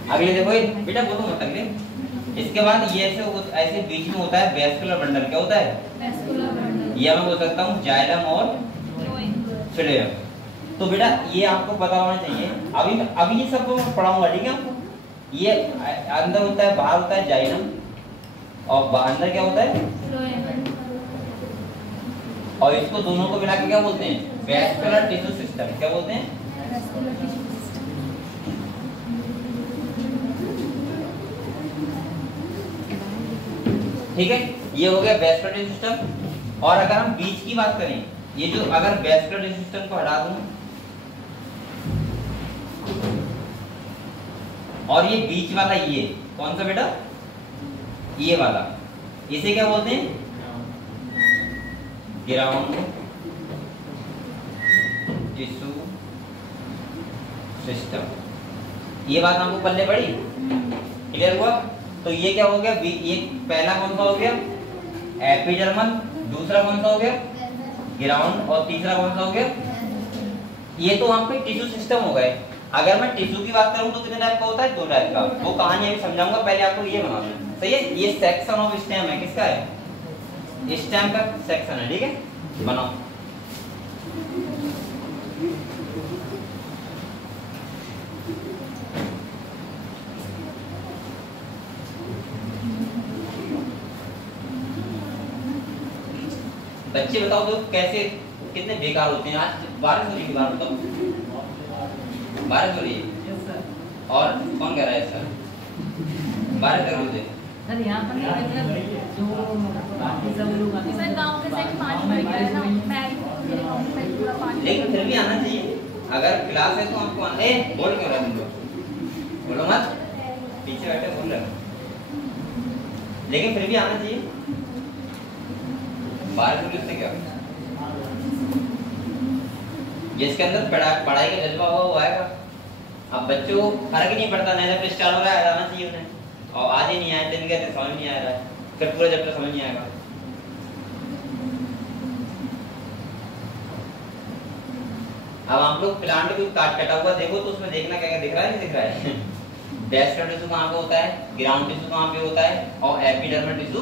अगले देखो बेटा बोलो मत अगले। इसके बाद ये ऐसे बीच में होता है वैस्कुलर बंडल। क्या होता है, ये मैं बोल सकता हूँ जाइलम और फिलोएम। तो बेटा ये आपको पता होना चाहिए। अभी ये सब मैं पढ़ाऊंगा, ठीक है आपको। ये अंदर होता है, बाहर होता है जाइलम, और अंदर क्या होता है, और इसको दोनों को मिला के क्या बोलते हैं, वैस्कुलर टिश्यू सिस्टम। क्या बोलते हैं, ठीक है। ये हो गया वैस्कुलर टिश्यू सिस्टम। और अगर हम बीच की बात करें, ये जो अगर वैस्कुलर टिश्यू सिस्टम को हटा दूं और ये बीच वाला, ये कौन सा बेटा, ये वाला, इसे क्या बोलते हैं, ग्राउंड टिश्यू सिस्टम। ये बात हमको पल्ले पड़ी, क्लियर हुआ। तो ये क्या हो गया, ये पहला कौन सा हो गया, एपिडर्मल, दूसरा कौन सा हो गया, ग्राउंड, और तीसरा कौन सा हो गया, ये तो वहां पे टिश्यू सिस्टम हो गए। अगर मैं टिश्यू की बात करूं तो कितने टाइप का होता है, 2 टाइप का। वो कहानी अभी समझाऊंगा, पहले आपको ये बना दो, सही है। ये सेक्शन ऑफ स्टेम है, किसका है, स्टेम का सेक्शन है, ठीक है। बनाओ, बच्चे बताओ तो कैसे, कितने बेकार होते हैं। आज बारिश हो रही है, बार बताओ, बारिश हो रही है, और कौन कह रहा है सर, बारिश कर रहे थे सर। यहाँ पर मतलब जो बाकी सब लोग आते हैं, गांव के साइड पानी भर गया है ना, मेरे गांव के साइड पूरा पानी। लेकिन फिर भी आना चाहिए। अगर क्लास है तो आपको आना। बोल क्यों रहा तुम लोग, बोलो मत, पीछे बैठे बोल रहे, लेकिन फिर भी आना चाहिए। बारिश से क्या, जिसके अंदर पढ़ाई का जज्बा हुआ वो आएगा। अब बच्चों को फर्क ही नहीं पड़ता, नया चैप्टर स्टार्ट हो रहा है, आना चाहिए उन्हें, और आज ही नहीं आए दिन कहते समझ नहीं आ रहा है, फिर पूरा चैप्टर समझ नहीं आएगा। अब आप लोग प्लांट को कटा हुआ देखो तो उसमें देखना क्या क्या दिख रहा है, नहीं दिख रहा है। वैस्कुलर टिश्यू कहाँ पे होता है, ग्राउंड टिश्यू कहाँ पे होता है, और एपिडर्मल टिश्यू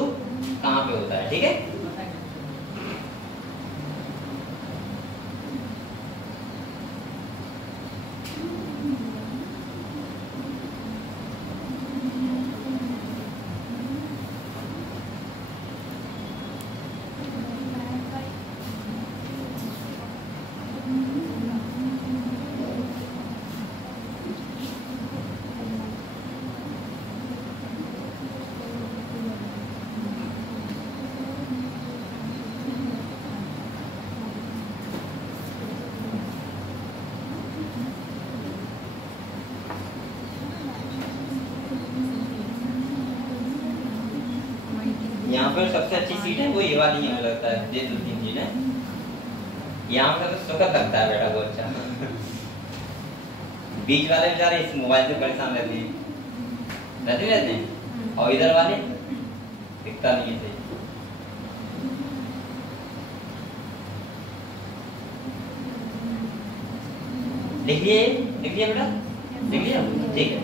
कहाँ पे होता है, ठीक है। यहाँ पे सबसे अच्छी सीट है वो ये वाली है, मुझे लगता है ये 2-3 सीट है। यहाँ पे तो सुखद लगता है बेटा, बहुत अच्छा। बीच वाले बेचारे इस मोबाइल से परेशान रहते हैं, और इधर वाले दिखता नहीं है। लिख लिए बेटा, लिख लिया, ठीक है।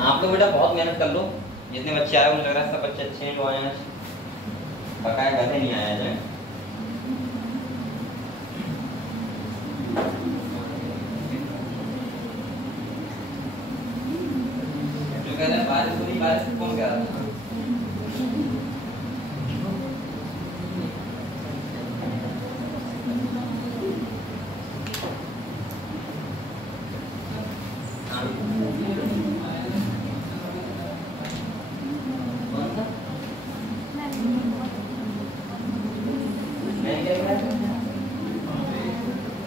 आप लोग बेटा बहुत मेहनत कर लो, जितने बच्चे आए मुझे लग रहा है सब बच्चे अच्छे हैं जो आए हैं, बकाया गधे नहीं आया जाए। जो कह रहा है बारिश हो रही, बारिश कौन कह रहा था,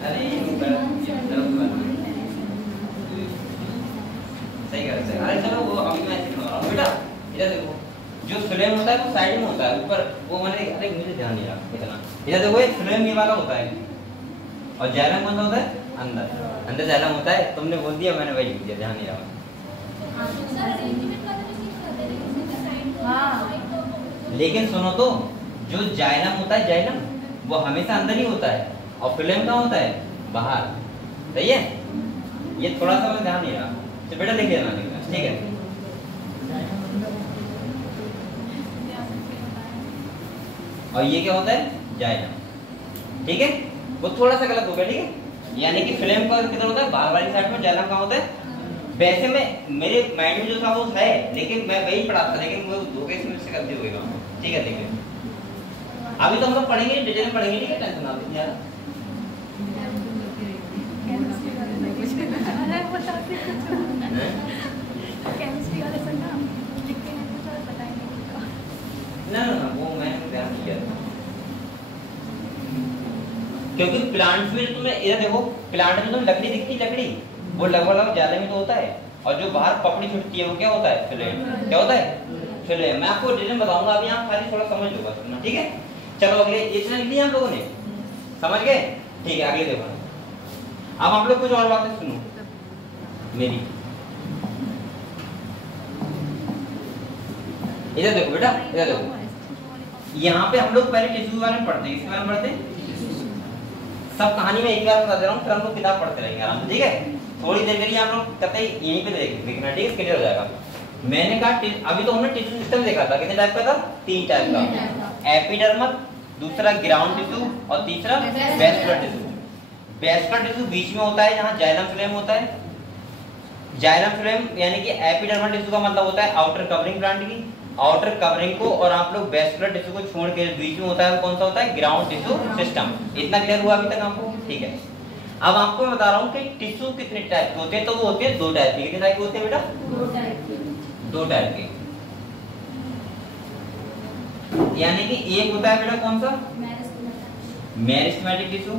अरे सही कह रहे। अरे चलो वो अभी मैं ऐसे बना रहा हूँ बेटा, इधर देखो जो फ्लेम होता है वो साइड में होता है, ऊपर वो मैंने अरे मुझे ध्यान नहीं रहा इतना। इधर देखो एक फ्लेम ये वाला होता है और जाइलम कौन सा होता है? अंदर, अंदर जाइलम होता है। तुमने बोल दिया मैंने वही लिख दिया, ध्यान नहीं रहा। लेकिन सुनो तो, जो जाइलम होता है जाइलम वो हमेशा अंदर ही होता है और फ्लेम कहाँ होता है? बाहर। सही है? ये थोड़ा सा मैं ध्यान नहीं रहा तो बेटा लिख लेना, ठीक है? और ये क्या होता है? जाइलम। ठीक है, वो थोड़ा सा गलत हो गया। ठीक है, यानी कि फ्लेम का किधर होता है? बाहर वाली साइड में, जाइलम कहाँ होता है? वैसे में मेरे माइंड में जो था वो है, लेकिन मैं वही पढ़ा था, लेकिन वो धोखे से गलती हो गई। ठीक है, देखिए अभी तो हम लोग पढ़ेंगे, डिटेल में पढ़ेंगे। ठीक है, टेंशन ना लीजिए यार। केमिस्ट्री वाले सर ना लिखते हैं तो बताएंगे। ना वो मैं ध्यान नहीं किया, क्योंकि प्लांट्स में तुम्हें इधर देखो, प्लांट में तुम्हें लकड़ी दिखती, लकड़ी वो लगभग जाले में तो होता है, और जो बाहर पपड़ी छुटती है वो क्या होता है? फ्लेम। क्या होता है? फ्लेम। मैं आपको डिटेल में बताऊंगा, अभी आप खाली थोड़ा समझ लो बस। ठीक है, चलो अगले इतना लिख लिया हम लोगों ने, समझ गए? ठीक है, आगे देखो। अब आप लोग कुछ और बातें सुनो मेरी। इधर देखो बेटा, इधर देखो, यहाँ पे हम लोग पहले टिश्यू के बारे में पढ़ते हैं। किसके बारे में पढ़ते हैं? सब कहानी में एक बार बता दे रहा हूँ, फिर हम लोग किताब पढ़ते रहेंगे आराम से। ठीक है, थोड़ी देर के लिए आप लोग कहते हैं यहीं पे देखना। ठीक है, क्लियर हो जाएगा। मैंने कहा अभी तो हमने टिश्यू सिस्टम देखा था, कितने टाइप का था? 3 टाइप का। एपिडर्मल, दूसरा ग्राउंड टिश्यू और तीसरा वेस्कुलर टिश्यू। वेस्कुलर टिश्यू बीच में होता है जहाँ जाइलम फ्लेम होता है। जाइलम फ्लेम यानी कि एपिडर्मल टिश्यू का मतलब होता है आउटर कवरिंग प्लांट की, आउटर कवरिंग को, और आप लोग वेस्कुलर टिश्यू को छोड़ के बीच में होता है, कौन सा होता है? Ground tissue system. इतना क्लियर हुआ अभी तक आपको? ठीक है, अब आपको मैं बता रहा हूँ कि टिश्यू कितने टाइप के होते हैं। तो वो होते हैं 2 टाइप के। कितने टाइप के होते हैं बेटा? 2 टाइप के। यानी कि एक होता है बेटा कौन सा? मेरिस्टेमेटिक टिश्यू,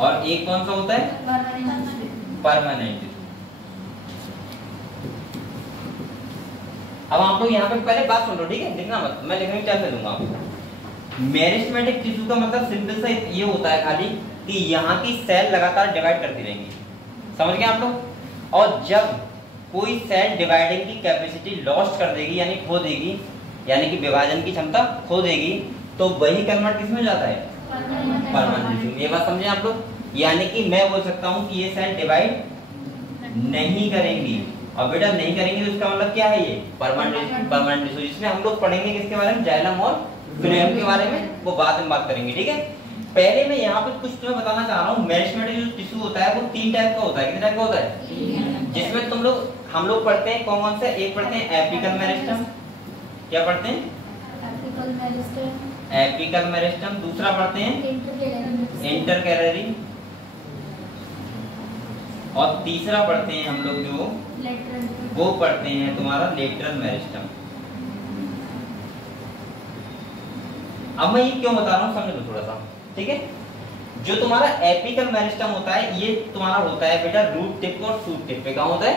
और एक कौन सा होता है? Permanent tissue. अब आप लोग यहाँ पे पहले बात सुन लो, ठीक है? लिखना मत, मैं लिखने की टाइम दे दूंगा आपको। मेरिस्टेमेटिक टिश्यू का मतलब सिंपल सा ये होता है खाली कि यहाँ की सेल लगातार डिवाइड करती रहेंगी। समझ गए आप लोग? और जब कोई सेल डिवाइडिंग की कैपेसिटी लॉस्ट कर देगी, यानी खो देगी, यानी कि विभाजन की क्षमता खो देगी, तो वही कन्वर्ट किसमें हो जाता है? Permanent tissue. ये बात समझे आप लोग? यानी कि मैं बोल सकता हूँ कि ये सेल डिवाइड नहीं करेंगी, और बेटा नहीं करेंगे तो इसका मतलब क्या है? ये परमानेंट टिश्यू। जिसमें हम लोग पढ़ेंगे किसके बारे में? जाइलम और फ्लेम के बारे में, वो बाद में बात करेंगे। ठीक है, पहले मैं यहाँ पे कुछ तुम्हें बताना चाह रहा हूँ। मेरिस्टेमेटिक जो टिश्यू होता है वो 3 टाइप का होता है। कितने टाइप का होता है? जिसमें हम लोग पढ़ते हैं कौन कौन से? एक पढ़ते हैं एपिकल मेरिस्टम। क्या पढ़ते हैं? Apical meristem. दूसरा पढ़ते हैं इंटरकैलरी, और तीसरा पढ़ते हैं हम लोग जो वो पढ़ते हैं तुम्हारा लेटरल मेरिस्टम। अब मैं ये क्यों बता रहा हूँ समझ लो थोड़ा सा। ठीक है, जो तुम्हारा एपिकल मेरिस्टम होता है ये तुम्हारा होता है बेटा रूट टिप और शूट टिप पे। कहाँ होता है?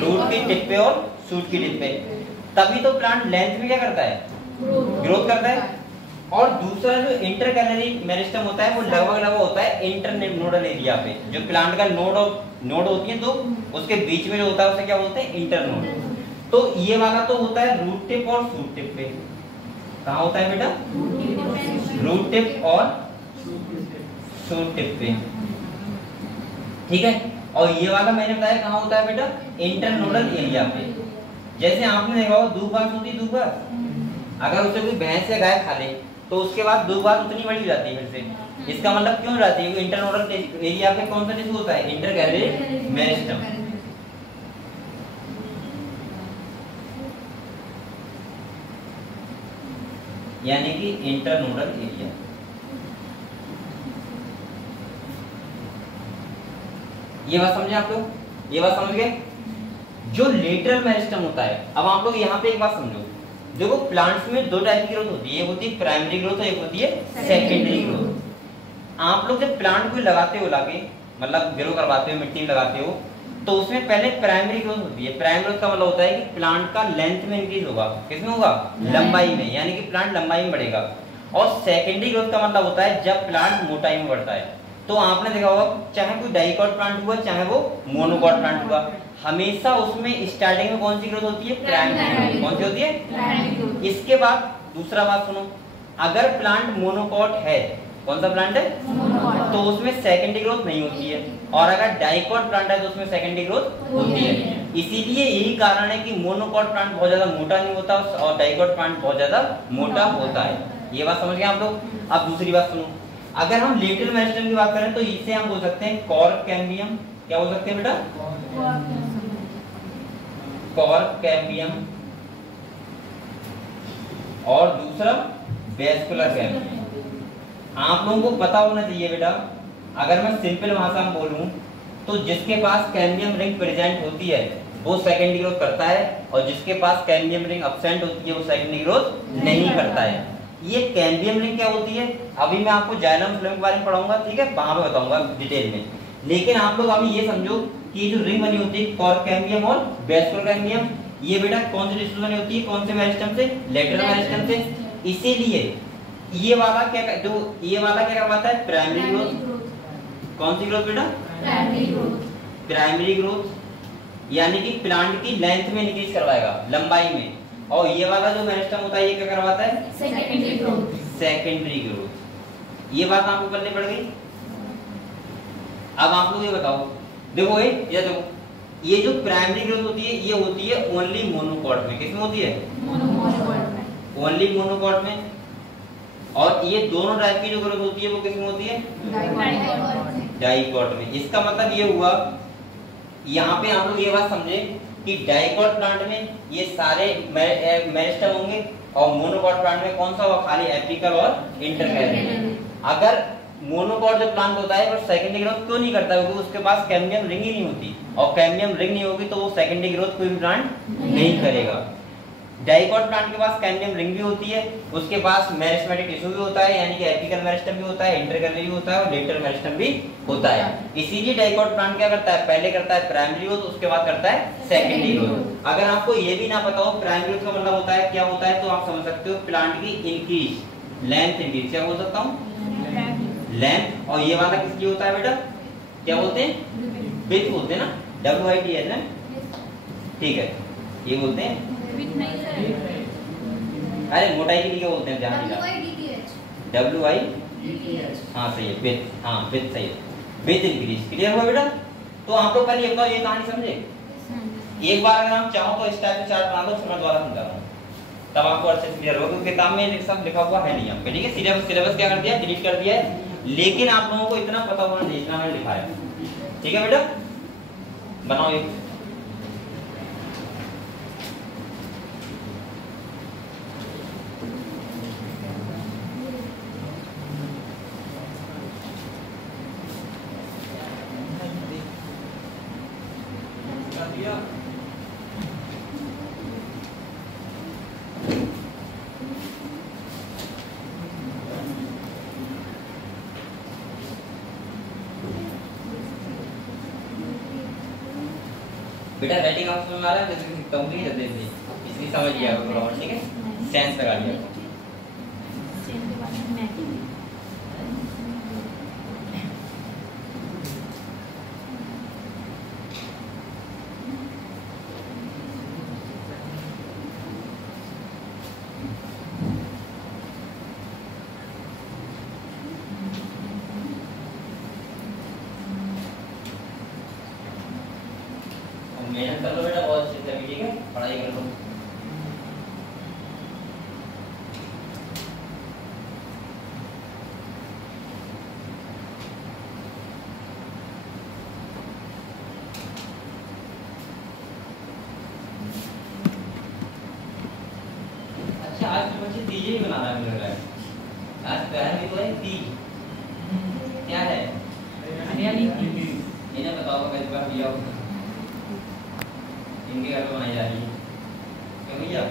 रूट की टिप पे और शूट की टिप पे। तभी तो प्लांट लेंथ में क्या करता है? ग्रोथ करता है। और दूसरा जो इंटरकैलरी मेरिस्टम होता है वो लगभग होता है इंटरनोडल एरिया पे। जो प्लांट का नोड होती है तो उसके बीच में जो होता है उसे क्या बोलते हैं? इंटरनोड। तो ये वाला तो होता है रूट टिप और शूट टिप पे। कहाँ होता है बेटा? रूट टिप और शूट टिप पे। ठीक है, और ये वाला मैंने बताया कहाँ होता है बेटा? इंटरनोडल एरिया पे। जैसे आपने देखा होगा दूब घास होती है, दूब घास अगर उसे कोई भैंस या गाय खा ले तो उसके बाद दूब घास उतनी बड़ी हो जाती है फिर से। इसका मतलब क्यों हो जाती है? इंटरनोडल एरिया पे कौन सा टिश्यू होता है? Intercalary meristem. यानी कि इंटरनोडल एरिया। ये बात समझे आप लोग? ये बात समझ गए? जो लेटरल मेरिस्टम होता है, अब आप लोग यहाँ पे एक बात समझो, देखो प्लांट्स में दो टाइप की ग्रोथ होती है, एक होती है प्राइमरी ग्रोथ और एक होती है सेकेंडरी ग्रोथ। आप लोग जब प्लांट को लगाते हो लाके, मतलब ग्रो करवाते हो, मिट्टी में लगाते हो, तो उसमें पहले प्राइमरी ग्रोथ होती है। प्राइमरी ग्रोथ का मतलब होता है कि प्लांट का लेंथ में इंक्रीज होगा। किसमें होगा? लंबाई में, यानी कि प्लांट लंबाई में बढ़ेगा। और सेकेंडरी ग्रोथ का मतलब होता है जब प्लांट मोटाई में बढ़ता है। तो आपने देखा होगा चाहे कोई डाइकॉट प्लांट हुआ चाहे वो मोनोकॉट प्लांट हुआ, हमेशा उसमें स्टार्टिंग में कौन सी ग्रोथ होती है? प्राइमरी। कौन सी होती है? इसके बाद दूसरा बात सुनो, अगर प्लांट मोनोकॉट है, कौन सा प्लांट है? तो उसमें सेकेंडरी ग्रोथ नहीं होती है, और अगर डाइकॉट प्लांट है तो उसमें सेकेंडरी ग्रोथ होती है। इसीलिए यही कारण है कि मोनोकॉट प्लांट बहुत ज्यादा मोटा नहीं होता और डाइकॉट प्लांट बहुत ज्यादा मोटा होता है। ये बात समझ गए आप लोग? अब दूसरी बात सुनो, अगर हम लेटरल मेरिस्टेम की बात करें तो इसे हम बोल सकते हैं कॉर्क कैम्बियम। क्या बोल सकते हैं बेटा? Cork cambium. और दूसरा वेस्कुलर कैम्बियम। आप लोगों को पता होना चाहिए बेटा, अगर मैं सिंपल भाषा में बोलूं तो जिसके पास कैम्बियम रिंग प्रेजेंट होती है वो सेकेंडरी ग्रोथ करता है, और जिसके पास कैम्बियम रिंग एब्सेंट होती है वो सेकेंडरी ग्रोथ नहीं करता है। ये कैम्बियम रिंग क्या होती है अभी मैं आपको जाइलम फ्लोएम के बारे में पढ़ाऊंगा, ठीक है, वहां पे बताऊंगा डिटेल में। लेकिन आप लोग अभी ये समझो कि ये जो रिंग बनी होती है कॉर्क कैम्बियम और वेस्कुलर कैम्बियम, ये बेटा कौन से टिश्यू बनी होती है? कौन से मेरिस्टेम से? लेटरल मेरिस्टेम से। इसीलिए ये वाला क्या करवाता है? Primary growth. कौन सी ग्रोथ बेटा? प्राइमरी ग्रोथ, यानी कि प्लांट की लेंथ में इंक्रीज करवाएगा, लंबाई में। और ये वाला जो मेरिस्टेम होता है ये क्या करवाता है? Secondary growth. Secondary growth. ये बात आपको पढ़नी पड़ गई। अब आप लोग ये बताओ, देखो ये देखो, ये जो प्राइमरी ग्रोथ होती है ये होती है ओनली मोनोकॉट में। किसमें होती है? ओनली मोनोकॉट में। और ये दोनों टाइप की जो ग्रोथ होती है वो किसमें होती है? डाइकॉट में। इसका मतलब ये हुआ, यहाँ पे हम लोग ये बात समझे कि डाइकॉट प्लांट में ये सारे मेरिस्टेम होंगे, और मोनोकॉट प्लांट में कौन सा होगा? खाली एपिकल और इंटरकैरियल। अगर मोनोकॉट जो प्लांट होता है वो सेकेंडरी ग्रोथ क्यों नहीं करता? क्योंकि उसके पास कैम्बियम रिंग ही नहीं होती, और कैम्बियम रिंग नहीं होगी तो वो सेकेंडरी ग्रोथ कोई भी प्लांट नहीं करेगा। डाइकॉट प्लांट के पास कैम्बियम रिंग भी होती है, उसके पास मेरिस्टेमेटिक टिश्यू भी होता है, यानी कि एपिकल मेरिस्टेम भी होता है, इंटरकैरियल भी होता है और लेटरल मेरिस्टेम भी होता है। इसीलिए डाइकॉट प्लांट क्या करता है? पहले करता है प्राइमरी ग्रोथ, उसके बाद करता है सेकेंडरी ग्रोथ। अगर आपको ये भी ना पता हो प्राइमरी ग्रोथ का मतलब होता है क्या होता है, तो आप समझ सकते हो प्लांट की इंक्रीज, लेंथ इंक्रीज। क्या बोल सकता हूँ? लेंथ। और ये वाला किसकी होता है बेटा? क्या बोलते हैं? विड्थ बोलते हैं ना, WIDH ना, ठीक है, ये बोलते हैं। अरे मोटाई के लिए क्या बोलते हैं? ध्यान दिला, WIDH। हाँ सही है, विड्थ। हाँ विड्थ सही है, विड्थ इंक्रीज। क्लियर हुआ बेटा? तो आप लोग पहले बताओ ये कहानी समझे? एक बार अगर आप चाहो तो इस टाइप से चार्ट बना लो, मैं दोबारा समझा रहा हूँ, तब आपको अच्छे से क्लियर होगा, क्योंकि किताब में सब लिखा हुआ है नहीं यहाँ पे, ठीक है। सिलेबस क्या कर दिया? डिलीट कर दिया है, लेकिन आप लोगों को इतना पता होना चाहिए जितना मैंने लिखा है, ठीक है बेटा? बनाओ एक। बेटा राइटिंग आपको समझ आ रहा है? कंप्लीट है दे इसलिए समझ लिया थोड़ा और, ठीक है, सेंस लगा लिया। मेहनत कर लो बेटा, बहुत अच्छे से, ठीक है, पढ़ाई कर लो। अच्छा आज तो बच्चे तीजे ही बना रहा है, मुझे लग रहा है आज पहले भी तो है तीज। क्या है? इन्हें बताओ कैसे बात किया होगा, इनके घर पे बनाई जा रही है क्या भैया?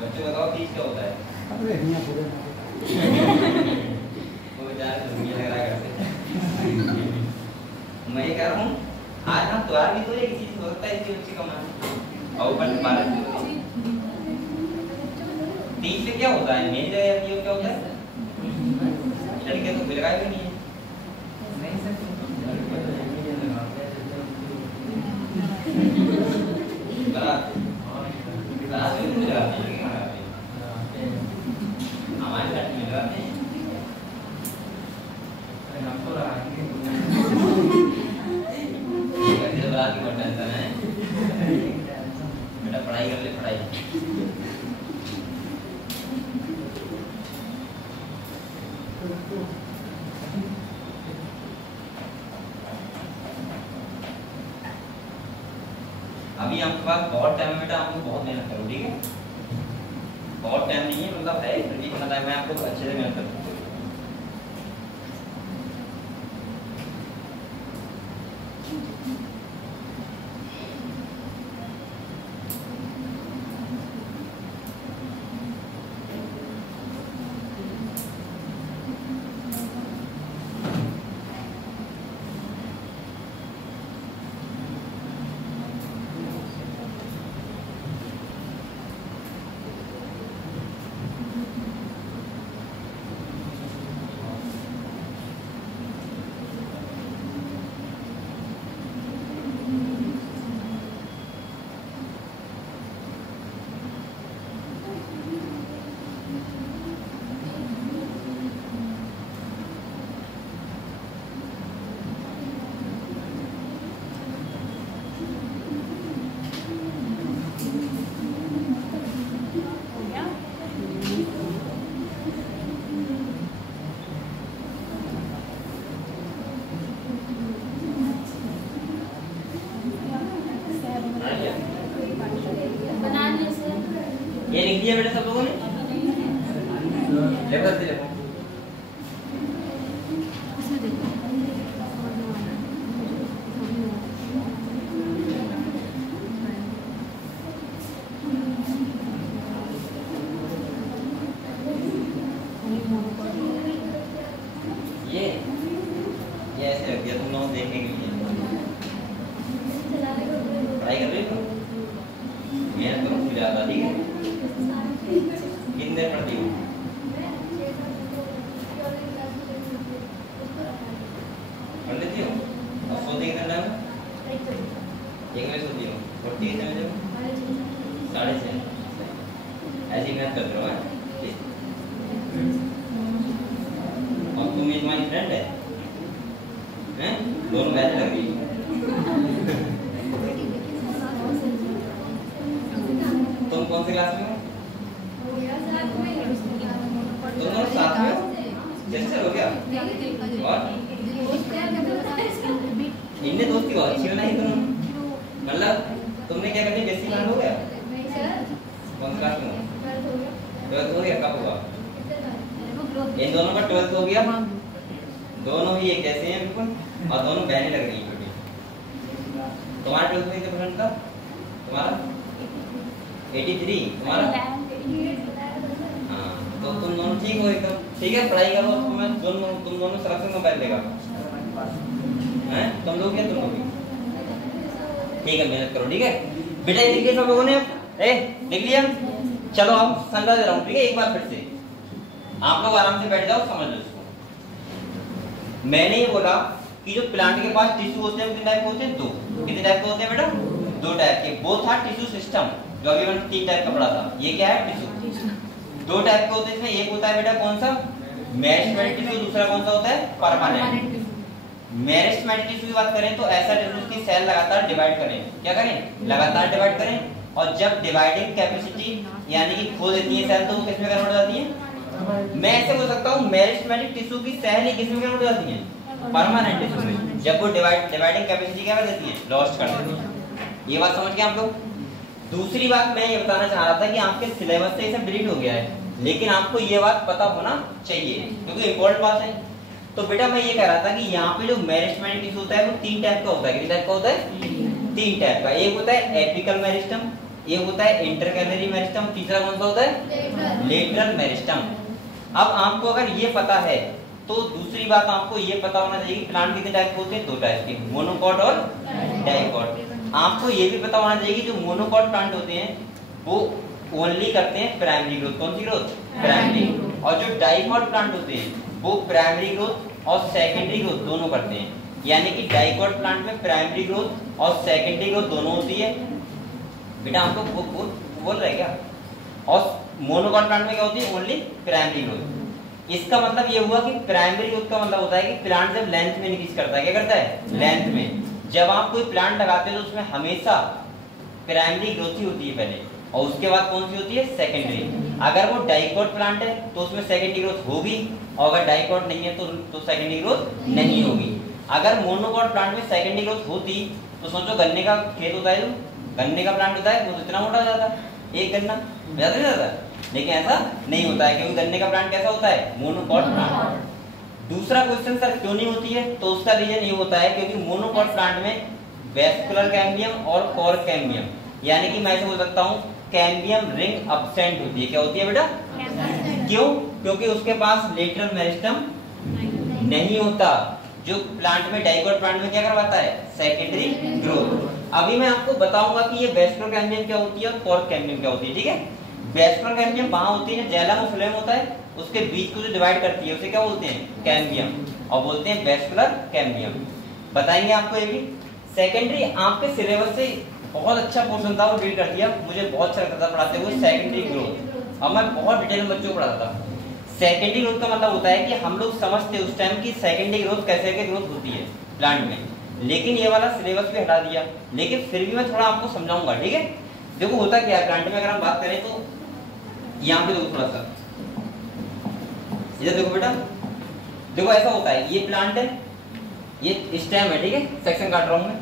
बच्चों बताओ 30 क्या होता है? अरे यहाँ पूरे वो बेचारे दुनिया लग रहा है घर से। मैं ये कह रहा हूँ आज हम त्योहार भी तो एक चीज हो सकता है इसकी बच्ची कमाना और ऊपर से 12 30 से क्या होता है? मेरी जगह ये क्या होता है? लड़के तो लगाए भी नहीं है। बारात बारात में भी लगाते हैं हमारे घर में लगाते हैं। बारात की टेंशन है बेटा, पढ़ाई कर ले पढ़ाई। अभी आपके पास बहुत टाइम है बेटा, आप लोग बहुत मेहनत करो, ठीक है? बहुत टाइम नहीं है, मतलब है फिर भी इतना टाइम है, आपको अच्छे से मेहनत करो। ये लिख दिया बेटा सब लोगों ने? लेकर दे देखो। ये ऐसे रख दिया तुम लोग देखने के लिए। पढ़ाई कर रही हो? मेहनत करो ज्यादा, ठीक है? कितनी देर पढ़ती हो? पढ़ लेती हो? और सोती कितने टाइम? 1 बजे सोती हो? उठती कितने बजे? 6:30। ऐसी मेहनत करते रहो, ठीक? और तुम ये तुम्हारी फ्रेंड है? हैं? दोनों बैठ लग रही। तुम कौन सी क्लास में हो? तुम दोनों साथ में हो? सिस्टर हो क्या? और इनने दोस्ती बहुत अच्छी बनाई तुम, मतलब तुमने क्या करनी बेसिक प्लान हो गया? कौन सी क्लास में हो? 12th हो गया? कब हुआ? इन दोनों का 12th हो गया, दोनों ही एक जैसे हैं बिल्कुल, और दोनों बहनें लग रही हैं छोटी। तुम्हारा 12th में कितने परसेंट था? तुम्हारा 83, तुम्हारा? हाँ, तो तुम दोनों ठीक हो एकदम, ठीक है? पढ़ाई करो, तुम दोनों सिलेक्शन में बैठ लेगा, हैं? तुम लोग क्या? तुम लोग ठीक है, मेहनत करो, ठीक है बेटा? ये लिख लिया सब लोगों ने? लिख लिया? चलो आप समझा दे रहा हूँ, ठीक है? एक बार फिर से आप लोग आराम से बैठ जाओ, समझ लो इसको। मैंने ये बोला कि जो प्लांट के पास टिश्यू होते हैं कितने टाइप के होते हैं? 2। कितने टाइप के होते हैं बेटा? 2 टाइप के। वो था टिश्यू सिस्टम, जो अभी मैंने 3 टाइप का पढ़ा था। ये क्या है? टिश्यू 2 टाइप के होते हैं। इसमें एक होता है बेटा कौन सा? Meristematic tissue. दूसरा कौन सा होता है? परमानेंट। मेरिस्टेमेटिक टिश्यू की बात करें तो ऐसा टिश्यू की सेल लगातार डिवाइड करें। क्या करें? लगातार डिवाइड करें, और जब डिवाइडिंग कैपेसिटी यानी कि खो देती है सेल, तो वो किसमें कन्वर्ट हो जाती है? मैं ऐसे बोल सकता हूँ मेरिस्टेमेटिक टिश्यू की सेल ही किसमें कन्वर्ट हो जाती है? परमानेंट टिश्यू में। जब वो डिवाइडिंग कैपेसिटी क्या कर देती है? लॉस्ट कर देती है। ये बात समझ गए आप लोग? दूसरी बात मैं ये बताना चाह रहा था कि आपके सिलेबस से ये सब डिलीट हो गया है, लेकिन आपको ये बात पता होना चाहिए क्योंकि इंपॉर्टेंट बात है। तो बेटा मैं ये कह रहा था कि यहाँ पे जो मेरिस्टेमेटिक टिश्यू होता है वो 3 टाइप का होता है। कितने टाइप का होता है? 3 टाइप का। एक होता है एपिकल मेरिस्टम, एक होता है इंटरकैलरी मेरिस्टम, तीसरा कौन सा होता है लेटरल मेरिस्टम। अब आपको अगर ये पता है तो दूसरी बात आपको ये पता होना चाहिए कि प्लांट कितने टाइप के होते हैं, 2 टाइप के, मोनोकॉट और डाइकॉट। आपको ये भी पता होना चाहिए कि जो मोनोकॉट प्लांट होते हैं वो ओनली करते हैं प्राइमरी ग्रोथ। कौन सी ग्रोथ? प्राइमरी। और जो डाइकॉट प्लांट होते हैं वो प्राइमरी ग्रोथ और सेकेंडरी ग्रोथ दोनों करते हैं। यानी कि डाइकॉट प्लांट में प्राइमरी ग्रोथ और सेकेंडरी ग्रोथ दोनों होती है। बेटा आपको बोल रहे क्या? और मोनोकॉट प्लांट में क्या होती है? Only primary growth. इसका मतलब ये हुआ कि प्राइमरी ग्रोथ का मतलब होता है कि प्लांट जब लेंथ में इंक्रीज करता है, क्या करता है? लेंथ में। जब आप कोई प्लांट लगाते हो तो उसमें हमेशा प्राइमरी ग्रोथ ही होती है पहले, और उसके बाद कौन सी होती है? सेकेंडरी। अगर वो डाइकॉट प्लांट है तो उसमें सेकेंडरी ग्रोथ होगी, और अगर डाइकॉट नहीं है तो सेकेंडरी ग्रोथ नहीं होगी। अगर मोनोकॉट प्लांट में सेकेंडरी ग्रोथ होती तो सोचो गन्ने का खेत होता है, जो गन्ने का प्लांट होता है वो तो इतना मोटा हो जाता है, एक गन्ना ज्यादा नहीं जाता, लेकिन ऐसा नहीं होता है क्योंकि गन्ने का प्लांट कैसा होता है? Monocot plant. दूसरा क्वेश्चन सर क्यों नहीं होती है, तो उसका रीजन ये होता है क्योंकि मोनोकॉट प्लांट में वेस्कुलर कैम्बियम और कोर कैम्बियम, यानी कि मैं ऐसे बोल सकता हूँ कैम्बियम रिंग अब्सेंट होती है। क्या होती है बेटा? क्यों? क्योंकि उसके पास लेटरल मेरिस्टम नहीं होता, जो प्लांट में डाइकॉट प्लांट में क्या करवाता है? Secondary growth. अभी मैं आपको बताऊंगा कि ये वेस्कुलर कैम्बियम क्या होती है और कोर कैम्बियम क्या होती है, ठीक है? वेस्कुलर कैम्बियम वहां होती है जैलम और फ्लोएम होता है, उसके बीच को जो डिवाइड करती है उसे क्या बोलते हैं? कैम्बियम, और बोलते हैं वेस्कुलर कैम्बियम। बताएंगे आपको ये भी। सेकेंडरी आपके सिलेबस से बहुत अच्छा पोर्शन था, वो रीड कर दिया, मुझे बहुत अच्छा लगता था पढ़ाते हुए सेकेंडरी ग्रोथ। अब मैं बहुत डिटेल में बच्चों को पढ़ाता था। सेकेंडरी ग्रोथ का मतलब होता है कि हम लोग समझते उस टाइम की सेकेंडरी ग्रोथ कैसे के ग्रोथ होती है प्लांट में, लेकिन ये वाला सिलेबस भी हटा दिया, लेकिन फिर भी मैं थोड़ा आपको समझाऊंगा, ठीक है? देखो होता क्या है प्लांट में, अगर हम बात करें तो यहाँ पे देखो थोड़ा सा, इधर देखो बेटा, देखो ऐसा होता है, ये प्लांट है, ये स्टेम है, ठीक है? सेक्शन काट रहा हूँ मैं।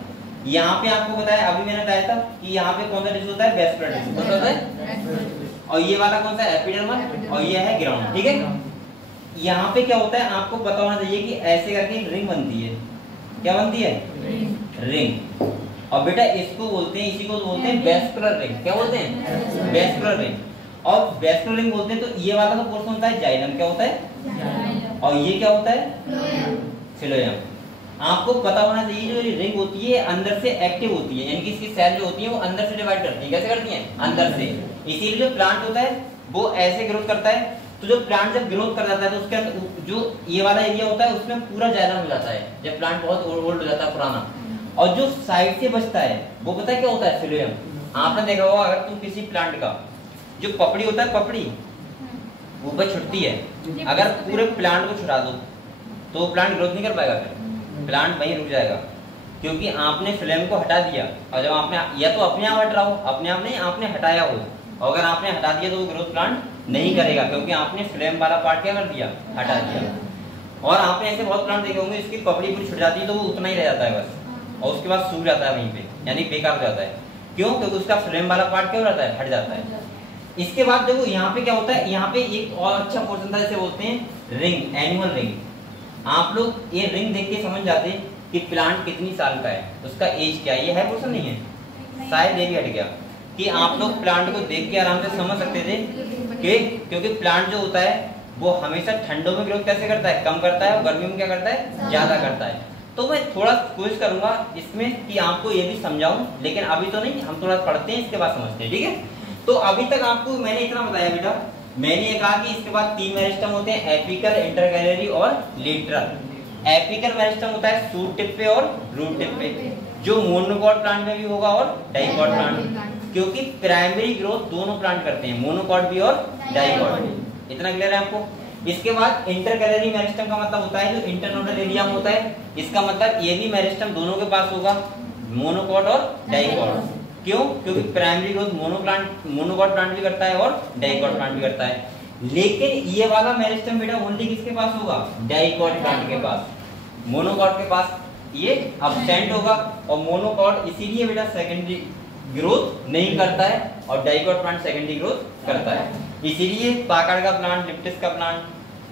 यहाँ पे आपको बताया, अभी मैंने बताया था कि यहाँ पे कौन सा टिश्यू होता है? Vascular tissue. कौन सा होता है? और ये वाला कौन सा? एपिडर्मल, और ये है ग्राउंड, ठीक है? यहाँ पे क्या होता है आपको पता होना चाहिए कि ऐसे करके रिंग बनती है। क्या बनती है? रिंग। और बेटा इसको बोलते हैं, इसी को बोलते हैं वेस्कुलर रिंग। क्या बोलते हैं? Vascular ring. और वेस्कुलर रिंग बोलते हैं तो ये वाला तो पोर्शन होता है जाइलम। क्या होता है? और ये क्या होता है? फिलोएम। आपको पता होना चाहिए जो रिंग होती है अंदर से एक्टिव होती है, यानी कि इसकी सेल जो होती है वो अंदर से डिवाइड करती है। कैसे करती है? अंदर से। इसीलिए जो प्लांट होता है वो ऐसे ग्रोथ करता है, तो जो प्लांट जब ग्रोथ कर जाता है तो उसके अंदर जो ये वाला एरिया होता है उसमें पूरा जाइलम हो जाता है, जब प्लांट बहुत ओल्ड हो जाता है, पुराना। और जो साइड से बचता है वो पता है क्या होता है? फिलोएम। आपने देखा होगा अगर तुम किसी प्लांट का जो पपड़ी होता है, पपड़ी ऊपर छुटती है, अगर पूरे प्लांट को छुड़ा दो तो प्लांट ग्रोथ नहीं कर पाएगा, फिर प्लांट वहीं रुक जाएगा, क्योंकि आपने फ्लेम को हटा दिया। और जब आपने या तो अपने आप हट रहा हो, अपने आप नहीं, आपने हटाया हो, और अगर आपने हटा दिया तो वो ग्रोथ प्लांट नहीं करेगा, क्योंकि आपने फ्लेम वाला पार्ट क्या कर दिया? हटा दिया। और आपने ऐसे बहुत प्लांट देखे होंगे इसकी पपड़ी पूरी छुट जाती है तो वो उतना ही रह जाता है बस, और उसके बाद सूख जाता है वहीं पे, यानी बेकार हो जाता है। क्यों? क्योंकि उसका फ्लेम वाला पार्ट क्या हो जाता है? हट जाता है। इसके बाद देखो यहाँ पे क्या होता है, यहाँ पे एक और अच्छा पोर्शन था, जैसे बोलते हैं रिंग, एनुअल रिंग। आप लोग ये रिंग देख के समझ जाते हैं कि प्लांट कितनी साल का है, उसका एज क्या है। ये है पोर्शन नहीं है, शायद ये भी हट गया, कि आप लोग प्लांट को देख के आराम से समझ सकते थे कि क्योंकि प्लांट जो होता है वो हमेशा ठंडों में ग्रोथ कैसे करता है? कम करता है, और गर्मियों में क्या करता है? ज्यादा करता है। तो मैं थोड़ा कोशिश करूंगा इसमें कि आपको ये भी समझाऊं, लेकिन अभी तो नहीं, हम थोड़ा पढ़ते हैं इसके बाद समझते हैं, ठीक है? तो अभी तक आपको मैंने इतना बताया बेटा, मैंने ये कहा कि इसके बाद 3 मेरिस्टम होते हैं, एपिकल, इंटरकैलरी और लेटरल। एपिकल मेरिस्टम होता है शूट टिप पे और रूट टिप पे, जो मोनोकॉट प्लांट में भी होगा और डाइकॉट प्लांट, क्योंकि प्राइमरी ग्रोथ दोनों प्लांट करते हैं, मोनोकॉट भी और डाइकॉट भी। इतना क्लियर है आपको? इसके बाद इंटरकैलरी मेरिस्टम का मतलब होता है जो इंटरनोडल एरिया में होता है, इसका मतलब ये भी मेरिस्टम दोनों के पास होगा, मोनोकॉट और डाइकॉट। क्यों? क्योंकि प्राइमरी ग्रोथ मोनोकॉट प्लांट भी करता है और डाइकॉट प्लांट भी करता है। लेकिन ये वाला मेरिस्टम बेटा ओनली किसके पास होगा? डाइकॉट प्लांट के पास। मोनोकॉट के पास ये अब्सेंट होगा, और मोनोकॉट इसीलिए बेटा सेकेंडरी ग्रोथ नहीं करता है और डाइकॉट प्लांट सेकेंडरी ग्रोथ करता है। इसीलिए पाकड़ का प्लांट, लिप्टिस का प्लांट,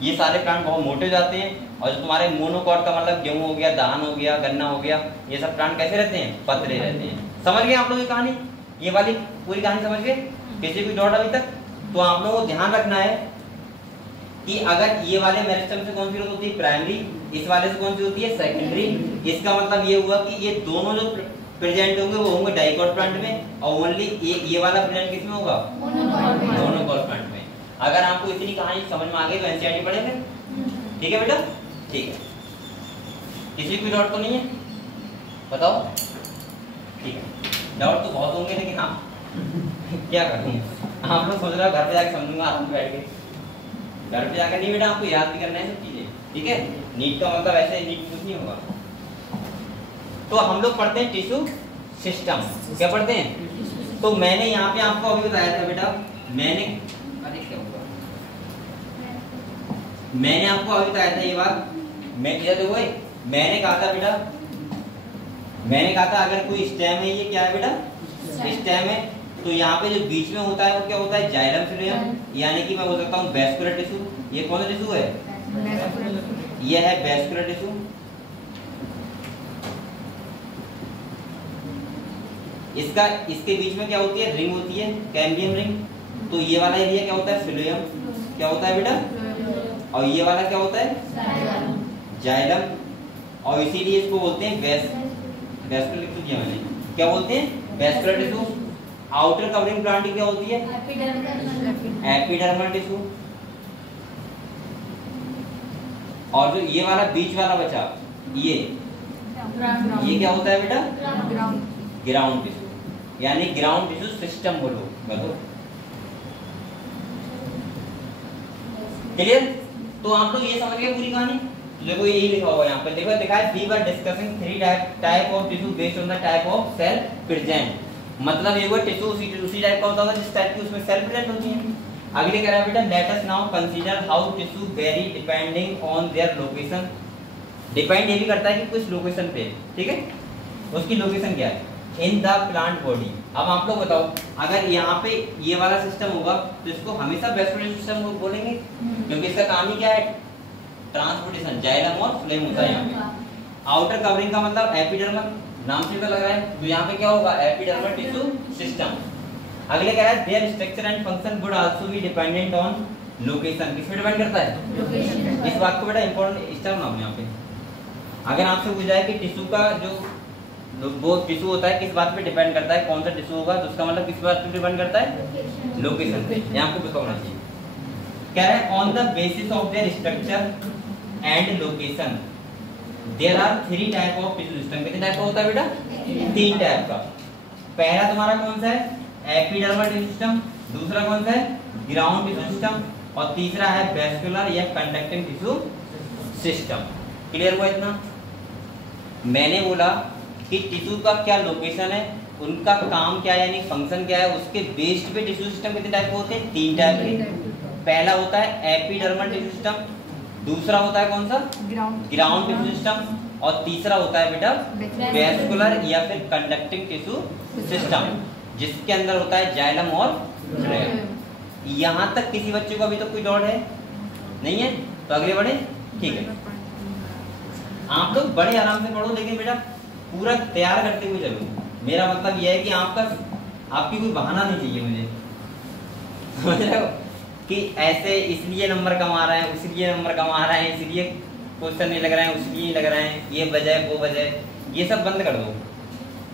ये सारे प्लांट बहुत मोटे जाते हैं, और जो तुम्हारे मोनोकॉट का मतलब गेहूं हो गया, धान हो गया, गन्ना हो गया, ये सब प्लांट कैसे रहते हैं? पतले रहते हैं। समझ गए आप लोग ये कहानी? ये वाली पूरी कहानी समझ गए? किसी भी डॉट अभी तक? तो आप लोगों को ध्यान रखना है कि अगर ये वाले मेरिस्टम से कौन सी ग्रोथ होती है? प्राइमरी। इस वाले से कौन सी होती है? सेकेंडरी। इसका मतलब ये हुआ कि ये दोनों जो प्रेजेंट होंगे वो होंगे डाइकोट प्लांट में, और ओनली ये वाला प्रेजेंट किसमें होगा? मोनोकोट प्लांट में। अगर आपको इतनी कहानी समझ में आ गई तो एनसीईआरटी पढ़ेंगे, ठीक है बेटा? ठीक है, किसी भी डाउट तो नहीं है? बताओ। ठीक है, डाउट तो बहुत होंगे लेकिन आप क्या करेंगे? आप लोग सोच रहे हो घर पे जाकर समझूंगा आराम से बैठ के। घर पे जाकर नहीं बेटा, आपको याद भी करना है सब चीजें, ठीक है? नीट का मतलब ऐसे नीट कुछ नहीं होगा। तो हम लोग पढ़ते हैं टिश्यू सिस्टम। क्या पढ़ते हैं? तो मैंने यहाँ पे आपको अभी बताया था बेटा, मैंने क्या हुआ, मैंने आपको अभी बताया था ये बात। मैं देखो मैंने कहा था बेटा, मैंने कहा था अगर कोई स्टेम है, ये क्या है बेटा? स्टेम है। तो यहाँ पे जो बीच में होता है वो क्या होता है? जाइलम फिलोएम, यानी कि मैं बोल सकता हूँ वैस्कुलर टिश्यू। ये कौन सा टिश्यू है? ये है वैस्कुलर टिश्यू। इसके बीच में क्या होती है? रिंग होती है, कैम्बियम रिंग। तो ये वाला एरिया क्या होता है? फिलोएम। क्या होता है बेटा? और ये वाला क्या होता है? जाइलम। और इसीलिए इसको बोलते हैं वैस्कुलर लिख दिया मैंने। क्या बोलते हैं? Vascular tissue. Outer covering plant की क्या होती है? Epidermal tissue. और जो ये वाला बीच वाला बचा, ये क्या होता है बेटा? ग्राउंड टिश्यू, यानी ग्राउंड टिश्यू सिस्टम बोलो। क्लियर? तो आप लोग ये समझ गए पूरी कहानी? तो देखो यही लिखा हुआ है यहाँ पे, देखो लिखा है we were discussing 3 type of tissue based on the type of cell present. मतलब ये वो टिश्यू उसी टाइप का होता है जिस टाइप की उसमें सेल प्रेजेंट होती है। अगले कह रहा है बेटा, let us now consider how tissue very depending on their location. Depend ये भी करता है कि कुछ लोकेशन पे, ठीक है? उसकी लोकेशन क्या है? In the plant body. अब आप लोग बताओ, अगर यहाँ पे ये वाला सिस्टम होगा तो इसको हमेशा वैस्कुलर सिस्टम बोलेंगे, क्योंकि इसका काम ही क्या है? ट्रांसपोर्टेशन। जाइलम और फ्लोएम होता है यहाँ पे। आउटर कवरिंग का मतलब एपिडर्मल, नाम से तो लग रहा है। तो यहाँ पे क्या होगा? Epidermal tissue system. अगले कह रहा है there structure and function would also be dependent on location. किस पे डिपेंड करता है? लोकेशन। इस बात को बेटा इंपॉर्टेंट स्टेप नाम यहाँ पे। अगर आपसे पूछा है कि टिश्यू का जो वो टिश्यू होता है किस बात पे डिपेंड करता है, कौन सा टिश्यू होगा, तो उसका मतलब किस बात पे डिपेंड करता है? लोकेशन पे। यहाँ आपको पता होना चाहिए। कह रहा है on the basis of their structure and location there are 3 type of tissue system. कितने टाइप का होता है बेटा? 3 टाइप का। पहला तुम्हारा कौन सा है? Epidermal tissue system. दूसरा कौन सा है? Ground tissue system. और तीसरा है वैस्कुलर या कंडक्टिंग टिश्यू सिस्टम। क्लियर हुआ इतना? मैंने बोला कि टिश्यू का क्या लोकेशन है, उनका काम क्या है, यानी फंक्शन क्या है, उसके बेस्ड पे टिश्यू सिस्टम कितने टाइप के होते हैं? 3 टाइप के। पहला होता है एपिडर्मल टिश्यू सिस्टम, दूसरा होता है कौन सा? ग्राउंड टिश्यू सिस्टम, और तीसरा होता है बेटा वैस्कुलर या फिर कंडक्टिंग टिश्यू सिस्टम, जिसके अंदर होता है जाइलम और फ्लोएम। यहाँ तक किसी बच्चे को अभी तो कोई डाउट है? नहीं है? तो आगे बढ़े, ठीक है? आप लोग बड़े आराम से पढ़ो, लेकिन बेटा पूरा तैयार करते हुए चलो। मेरा मतलब यह है कि आपकी कोई बहाना नहीं चाहिए मुझे, समझ रहे हो? कि ऐसे इसलिए नंबर कम आ रहे हैं, इसलिए नंबर कम आ रहे हैं, इसलिए क्वेश्चन नहीं लग रहे हैं, उसलिए लग रहे हैं, ये वजह वो वजह, ये सब बंद कर दो।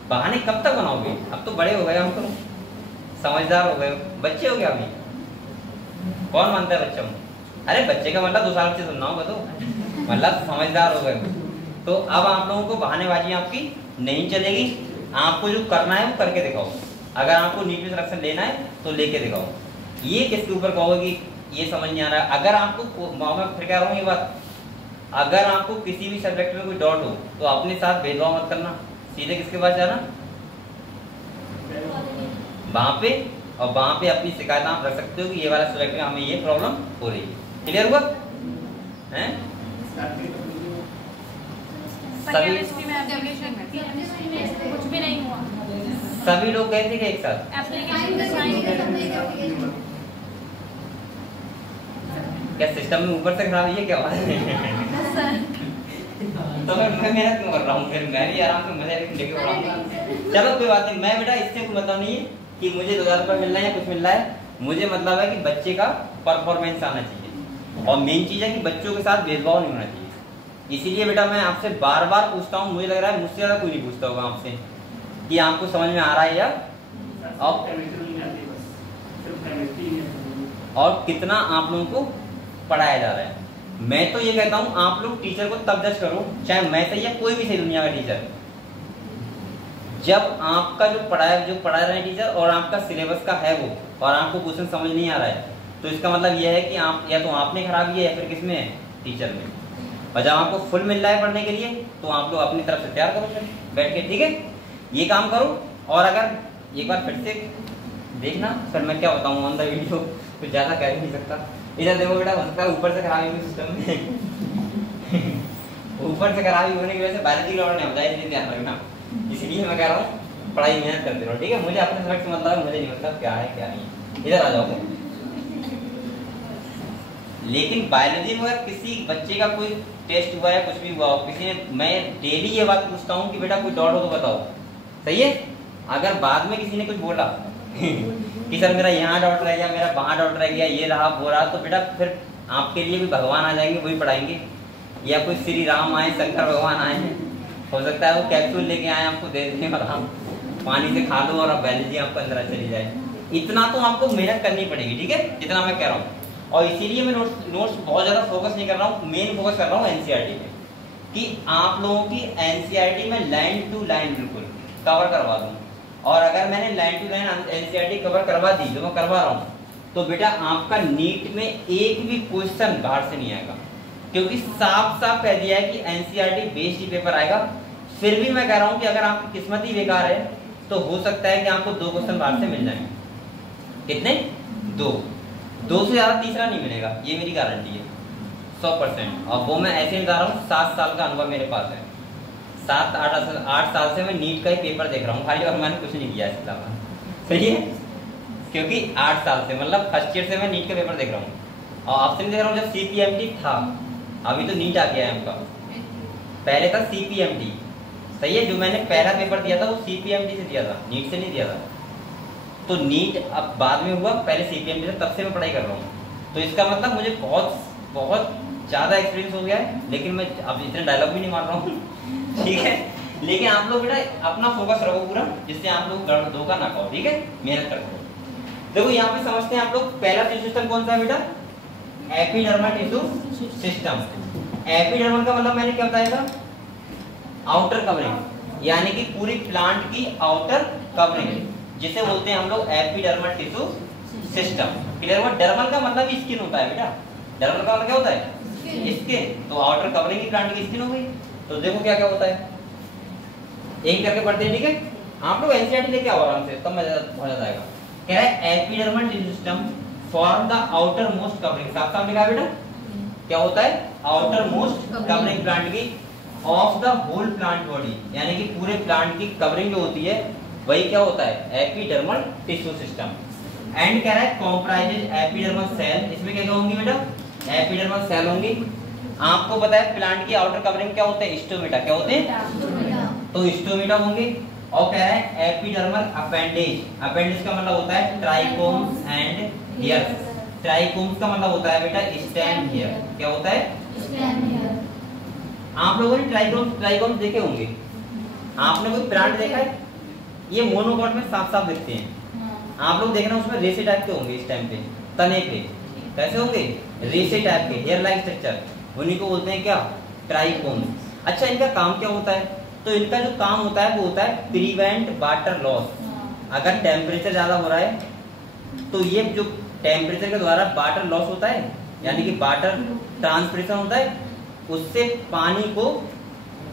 बहाने कब तक बनाओगे? अब तो बड़े हो गए, हम तो समझदार हो गए। बच्चे हो गया अभी? कौन मानता है बच्चा? अरे बच्चे का मतलब 2 साल से सुनना होगा, तो मतलब समझदार हो गए। तो अब आप लोगों को बहानेबाजी आपकी नहीं चलेगी। आपको जो करना है वो करके दिखाओ। अगर आपको नीट में सिलेक्शन लेना है तो लेके दिखाओ। ये किसके ऊपर कहोगे कि ये समझ नहीं आ रहा है? अगर आपको, मैं फिर कह रहा हूँ ये बात, अगर आपको किसी भी सब्जेक्ट में कोई डाउट हो तो अपने साथ भेदभाव मत करना, सीधे किसके पास जाना? वहां पे, और वहां पे अपनी शिकायत आप रख सकते हो कि ये वाला सब्जेक्ट में हमें ये प्रॉब्लम हो रही है। क्लियर हुआ? हैं? केमिस्ट्री में कुछ भी नहीं हुआ। सभी लोग गए थे क्या एक साथ? क्या सिस्टम में ऊपर से खराब है क्या बात है? तो मैं मेहनत क्यों कर रहा हूँ? फिर मैं भी आराम से मजा लेके पढ़ाऊंगा। चलो कोई बात नहीं, मैं बेटा इससे कोई मतलब नहीं है कि मुझे 2000 रुपये मिल रहा है या कुछ मिल रहा है। मुझे मतलब है कि बच्चे का परफॉर्मेंस आना चाहिए, और मेन चीज है कि बच्चों के साथ भेदभाव नहीं होना चाहिए। इसीलिए बेटा मैं आपसे बार बार पूछता हूँ, मुझे लग रहा है मुझसे ज्यादा कोई नहीं पूछता होगा आपसे कि आपको समझ में आ रहा है या और कितना आप लोगों को पढ़ाया जा रहा है। मैं तो ये कहता हूँ आप लोग टीचर को तब जज करो, चाहे मैं सही या कोई भी सही दुनिया का टीचर, जब आपका जो पढ़ा रहे हैं टीचर और आपका सिलेबस का है वो, और आपको क्वेश्चन समझ नहीं आ रहा है, तो इसका मतलब यह है कि आप या तो आपने खराब किया या फिर किसमें है, टीचर में। और जब आपको फुल मिल रहा है पढ़ने के लिए तो आप लोग अपनी तरफ से तैयार करो फिर बैठ के, ठीक है, ये काम करो। और अगर एक बार फिर से देखना, फिर मैं क्या बताऊँ ऑन द वीडियो, कुछ ज्यादा कह नहीं सकता। इधर देखो बेटा, हो सकता है ऊपर से खराबी हुई सिस्टम में ऊपर से खराबी होने की वजह से बायोलॉजी लॉट नहीं होता है, इसलिए ध्यान रखना। इसीलिए मैं कह रहा हूँ पढ़ाई मेहनत करते रहो, ठीक है। मुझे अपने सब्जेक्ट से मतलब है, मुझे नहीं मतलब क्या है क्या नहीं। इधर आ जाओ। लेकिन बायोलॉजी में अगर किसी बच्चे का कोई टेस्ट हुआ या कुछ भी हुआ हो, किसी ने, मैं डेली ये बात पूछता हूँ कि बेटा कोई डाउट हो तो बताओ, सही है। अगर बाद में किसी ने कुछ बोला कि सर मेरा यहाँ डाउट रह गया, मेरा वहाँ डाउट रह गया, ये रहा वो रहा, तो बेटा फिर आपके लिए भी भगवान आ जाएंगे, वही पढ़ाएंगे। या कोई श्री राम आए, शंकर भगवान आए हैं, हो सकता है वो कैप्सूल लेके आए, आपको दे दें और आप पानी से खा लो और अब बायोलॉजी आपको अंदर चली जाए। इतना तो आपको मेहनत करनी पड़ेगी, ठीक है, जितना मैं कह रहा हूँ। और इसीलिए मैं नोट्स बहुत ज्यादा फोकस नहीं कर रहा हूँ, मेन फोकस कर रहा हूँ एनसीईआरटी पे, कि आप लोगों की एनसीईआरटी में लाइन टू लाइन बिल्कुल कवर करवा दूं। और अगर मैंने line to line NCERT cover करवा दी, जो मैं करवा रहा हूँ, तो बेटा आपका नीट में एक भी क्वेश्चन बाहर से नहीं आएगा, क्योंकि साफ साफ कह दिया है कि एनसीईआरटी बेस्ड ही पेपर आएगा। फिर भी मैं कह रहा हूँ कि अगर आपकी किस्मत ही बेकार है तो हो सकता है कि आपको 2 क्वेश्चन बाहर से मिल जाएंगे। कितने? 2 से ज्यादा तीसरा नहीं मिलेगा, ये मेरी गारंटी है 100%। और वो मैं ऐसे बता रहा हूँ, 7 साल का अनुभव मेरे पास है। 8 साल से मैं नीट का ही पेपर देख रहा हूँ खाली, और मैंने कुछ नहीं किया इसके अलावा, सही है। क्योंकि 8 साल से, मतलब फर्स्ट ईयर से मैं नीट का पेपर देख रहा हूँ, और आपसे देख रहा हूँ जब CPMT था, अभी तो नीट आ गया है आपका, पहले था CPMT, सही है। जो मैंने पहला पेपर दिया था वो CPMT से दिया था, नीट से नहीं दिया था। तो नीट अब बाद में हुआ, पहले CPMT से, तब से मैं पढ़ाई कर रहा हूँ। तो इसका मतलब मुझे बहुत ज़्यादा एक्सपीरियंस हो गया है, लेकिन मैं अब इतने डायलॉग भी नहीं मार रहा हूँ, ठीक है। लेकिन आप लोग बेटा अपना फोकस रखो पूरा, जिससे आप लोग धोखा ना खाओ, ठीक है, मेहनत करते हो। देखो यहाँ पे समझते हैं आप लोग, पहला टिश्यू सिस्टम कौन सा है बेटा? Epidermal tissue system. एपिडर्मल का मतलब मैंने क्या बताया था? आउटर कवरिंग, यानी कि पूरी प्लांट की आउटर कवरिंग, जिसे बोलते हैं हम लोग एपिडर्मल टिश्यू सिस्टम। क्लियर हुआ? डर्मल का मतलब स्किन होता है बेटा, डर्मल का मतलब क्या होता है? स्किन। तो आउटर कवरिंग की प्लांट की स्किन हो गई। तो देखो क्या क्या होता है, एक करके पढ़ते हैं, ठीक है। आप लोग एनसीईआरटी लेके आओ आराम से, तब मजा हो जाता है। कह रहा है epidermal tissue system form the outer most covering, साफ साफ लिखा बेटा, क्या होता है? आउटर मोस्ट कवरिंग प्लांट की of the whole plant body, यानी कि पूरे प्लांट की कवरिंग जो होती है वही क्या होता है? Epidermal tissue system. एंड कह रहा है कॉम्प्राइजेज एपिडर्मल सेल, इसमें क्या होंगी बेटा? एपिडर्मल सेल होंगी। आपको पता है प्लांट की आउटर कवरिंग क्या होते हैं? स्टोमेटा। क्या होते हैं? तो स्टोमेटा होंगे। और कह रहा है एपिडर्मल अपेंडेज, अपेंडेज का मतलब होता है ट्राइकोम्स एंड हेयर्स। ट्राइकोम्स का मतलब होता है बेटा स्टेम हेयर। क्या होता है? Stem hair. आप लोगों ने ट्राइकोम्स देखे होंगे, आपने कोई प्लांट देखा है? ये मोनोकॉट में साफ साफ दिखते हैं। आप लोग देखना उसमें रेसे टाइप के होंगे, इस टाइम पे तने पे कैसे होंगे? रेसे टाइप के, हेयर लाइक स्ट्रक्चर, उन्हीं को बोलते हैं क्या? ट्राइकोम्स। अच्छा, इनका काम क्या होता है? तो इनका जो काम होता है वो होता है प्रिवेंट वाटर लॉस। अगर टेम्परेचर ज्यादा हो रहा है तो ये जो टेम्परेचर के द्वारा वाटर लॉस होता है, यानी कि वाटर ट्रांसपिरेशन होता है, उससे पानी को,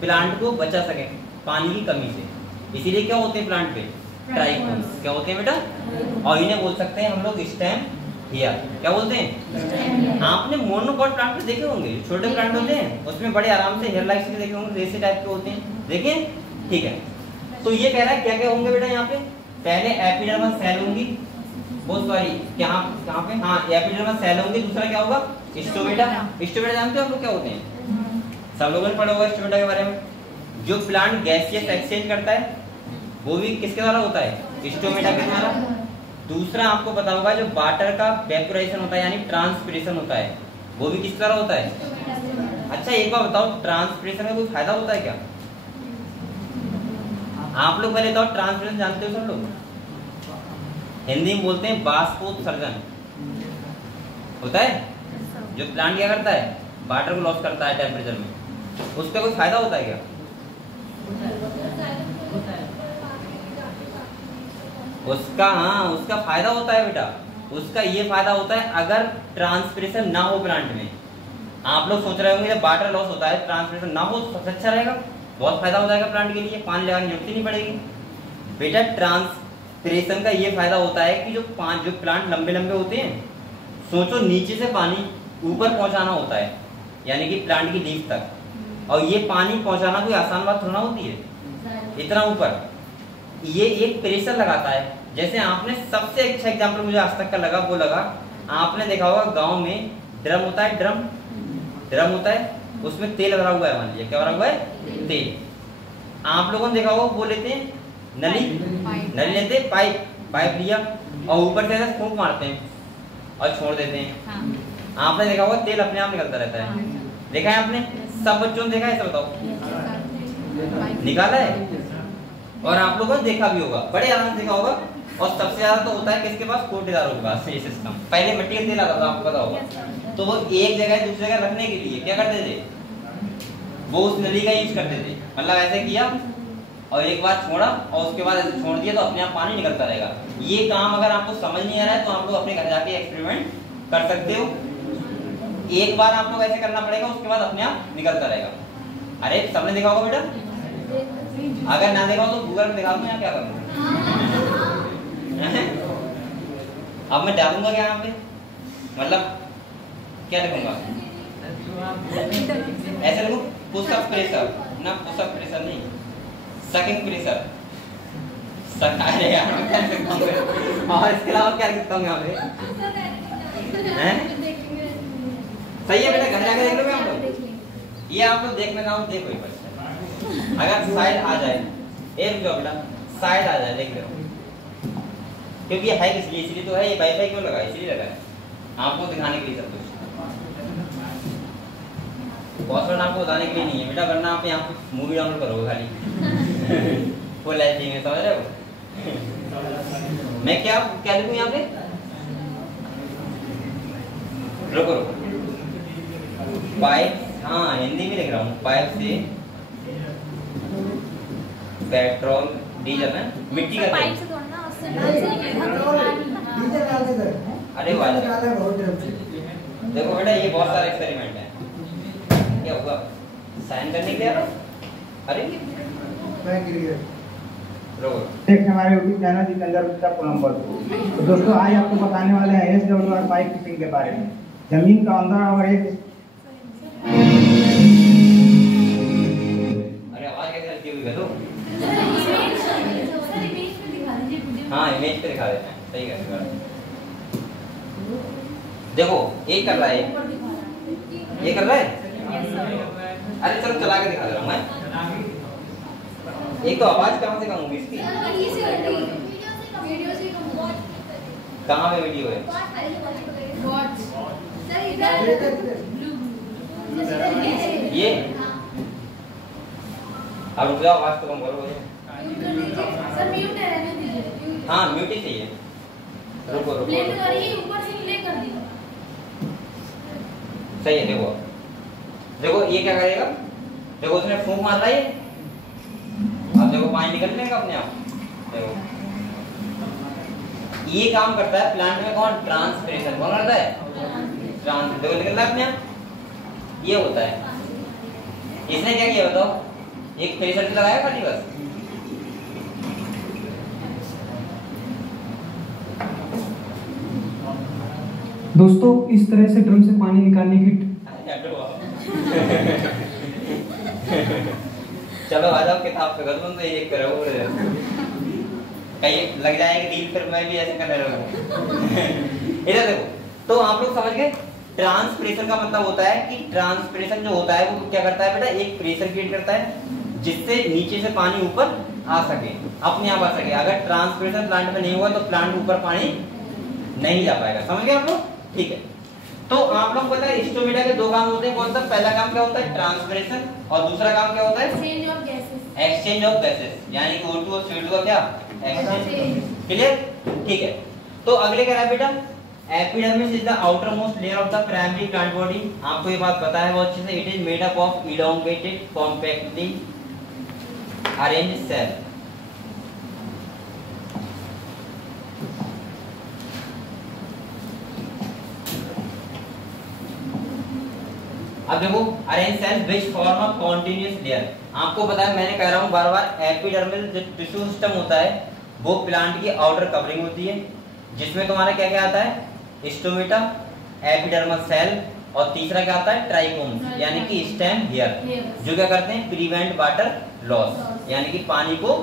प्लांट को बचा सके पानी की कमी से। इसीलिए क्या होते हैं प्लांट पे? ट्राइकोम्स। क्या होते हैं बेटा? और इन्हें बोल सकते हैं हम लोग स्टेम हेयर। क्या बोलते हैं? आपने मोनोकॉट प्लांट पे देखे होंगे, छोटे प्लांट होते हैं उसमें बड़े आराम से हेयर लाइक से देखे होंगे, रेसे टाइप के होते हैं, देखे? ठीक है। तो ये कह रहा है क्या क्या होंगे बेटा यहाँ पे? पहले एपिडर्मल सेल होंगी, बहुत सॉरी कहाँ पे? हाँ, एपिडर्मल सेल होंगी। दूसरा क्या होगा? स्टोमेटा। स्टोमेटा जानते हो आप लोग क्या होते हैं? सब लोगों ने पढ़ा होगा स्टोमेटा के बारे में। जो प्लांट गैसियस एक्सचेंज करता है, वो भी किसके द्वारा होता है, स्टोमेटा के द्वारा। दूसरा आपको पता होगा जो वाटर का वेपोराइजेशन होता है यानी ट्रांसपिरेशन होता है, वो भी किस तरह होता है। अच्छा एक बार बताओ, ट्रांसपिरेशन का कोई फायदा होता है क्या? आप लोग पहले बताओ, ट्रांसपिरेशन जानते हो सब लोग? हिंदी में बोलते हैं बाष्पोत्सर्जन होता है। जो प्लांट क्या करता है, वाटर को लॉस करता है टेम्परेचर में, उसका कोई फायदा होता है क्या? उसका, हाँ उसका फायदा होता है बेटा। उसका ये फायदा होता है अगर ट्रांसपिरेशन ना हो प्लांट में। आप लोग सोच रहे होंगे जब वाटर लॉस होता है ट्रांसपिरेशन ना हो तो सबसे अच्छा रहेगा, बहुत फायदा हो जाएगा प्लांट के लिए, पानी लगाने की जरूरत ही नहीं पड़ेगी। बेटा ट्रांसपिरेशन का ये फायदा होता है कि जो प्लांट लंबे लंबे होते हैं, सोचो नीचे से पानी ऊपर पहुंचाना होता है यानी कि प्लांट की लीफ तक, और ये पानी पहुंचाना कोई आसान बात थोड़ा होती है इतना ऊपर। ये एक प्रेशर लगाता है। जैसे आपने सबसे अच्छा एग्जांपल मुझे आज तक का लगा वो लगा, आपने देखा होगा गांव में ड्रम होता है, ड्रम होता है, उसमें तेल भरा हुआ है, मान लीजिए क्या भरा हुआ है, तेल। आप लोगों ने देखा होगा वो लेते हैं नली लेते हैं, पाइप लिया और ऊपर से ऐसे फूंक मारते हैं और छोड़ देते हैं। आपने देखा होगा तेल अपने आप निकलता रहता है, देखा है आपने? सब बच्चों ने देखा है, बताओ निकाला है? और आप लोगों ने देखा भी होगा, बड़े आराम से देखा होगा। और सबसे ज्यादा तो होता है किसके पास, कोटेदारों के पास ये सिस्टम। पहले मिट्टी का तेल आता था, आपको पता होगा, तो वो एक जगह दूसरी जगह रखने के लिए क्या करते थे, वो उस नली का यूज करते थे। मतलब ऐसे किया और एक बार छोड़ा और उसके बाद ऐसे छोड़ दिया तो अपने आप पानी निकलता रहेगा। ये काम अगर आपको समझ नहीं आ रहा है तो आप लोग अपने घर जाके एक्सपेरिमेंट कर सकते हो। एक बार आप लोग ऐसे करना पड़ेगा, उसके बाद अपने आप निकलता रहेगा। अरे सबने देखा होगा बेटा, अगर ना देखा हो तो गूगल में दिखा दूं, यहाँ क्या करूँ? अब मैं डालूंगा क्या यहाँ पे, मतलब क्या लिखूंगा? ऐसे लिखूं, पुश अप प्रेशर ना, पुश अप प्रेशर नहीं, सकिंग प्रेशर। अरे यार मैं क्या लिखता हूँ और इसके अलावा क्या लिखता हूँ यहाँ पे? सही है बेटा, घर जाके देख लोगे आप लोग। ये आप लोग देख लेना, देखो एक बार अगर साइड आ जाए, एक जो बेटा साइड आ जाए देख लो, क्योंकि है इसलिए तो है, ये वाईफाई क्यों लगा, इसलिए लगा है आपको दिखाने के लिए सब कुछ। पासवर्ड आपको बताने के लिए नहीं है बेटा, वरना आप यहाँ मूवी डाउनलोड करोगे खाली फुल एचडी में, समझ रहे हो? मैं क्या लिखूं यहाँ पे, रुको पाइप, हाँ हिंदी में लिख रहा हूँ, पाइप से पेट्रोल डीजल है, मिट्टी का पाइप से तोड़ना, उससे अरे वाह देखो बेटा, ये बहुत सारे एक्सपेरिमेंट है। क्या होगा साइन करने के लिए? अरे हमारे YouTube channel Jitendra Gupta Columbus. तो दोस्तों आज आपको बताने वाले हैं SWR पाइप फिटिंग के बारे में। जमीन का अंदर और एक हाँ इमेज पे दिखा देते हैं, सही है। देखो एक कर रहा है, ये कर रहा है। अरे चलो चला के दिखा दे रहा हूँ मैं। एक तो आवाज कहाँ से कम होगी इसकी? कहाँ पे वीडियो है? ये अब रुक जाओ, आवाज तो कम करो। हाँ म्यूट ही चाहिए, रुको रुको सही है। देखो देखो ये क्या करेगा, देखो उसने फूंक मार रहा है, अब देखो पानी निकल लेगा अपने आप। देखो ये काम करता है प्लांट में, कौन? ट्रांसपिरेशन। कौन करता है? देखो निकल रहा है अपने आप, ये होता है। इसने क्या किया बताओ, एक प्रेशर लगाया खाली बस। दोस्तों इस तरह से ड्रम से पानी निकालने की चलो आ जाओ किताब पे, तुम तो एक करो कहीं लग जाएगी रील, फिर मैं भी ऐसे करने लगूं। इधर देखो, तो आप लोग समझ गए ट्रांसपिरेशन का मतलब होता है कि ट्रांसपिरेशन जो होता है वो क्या करता है बेटा, एक प्रेशर क्रिएट करता है जिससे नीचे से पानी ऊपर आ सके, अपने आप आ सके। अगर ट्रांसपिरेशन प्लांट में नहीं हुआ तो प्लांट के ऊपर पानी नहीं जा पाएगा। समझ गए आप लोग? ठीक है। तो आप लोग पता है स्टोमेटा के दो काम होते हैं। कौन सा? पहला काम क्या होता है? ट्रांसपिरेशन, और दूसरा काम क्या होता है? Exchange of gases, exchange of gases, यानी कि O2 और CO2 का क्या एक्सचेंज। क्लियर? ठीक है। तो अगले क्या है बेटा? Epidermis is the outer most layer of the primary plant body. आपको ये बात पता है बहुत अच्छे से। It is made up of elongated compactly arranged cell. अब देखो, arrange cell which form a continuous layer. आपको पता है, मैंने कह रहा हूं बार बार, एपिडर्मल जो टिश्यू सिस्टम होता है वो प्लांट की आउटर कवरिंग होती है, जिसमें तुम्हारा क्या क्या आता है? स्टोमेटा, एपिडर्मल सेल, और तीसरा क्या आता है? ट्राइकोम्स, यानी कि स्टेम हेयर, जो क्या करते हैं? प्रिवेंट वाटर लॉस, यानी कि पानी को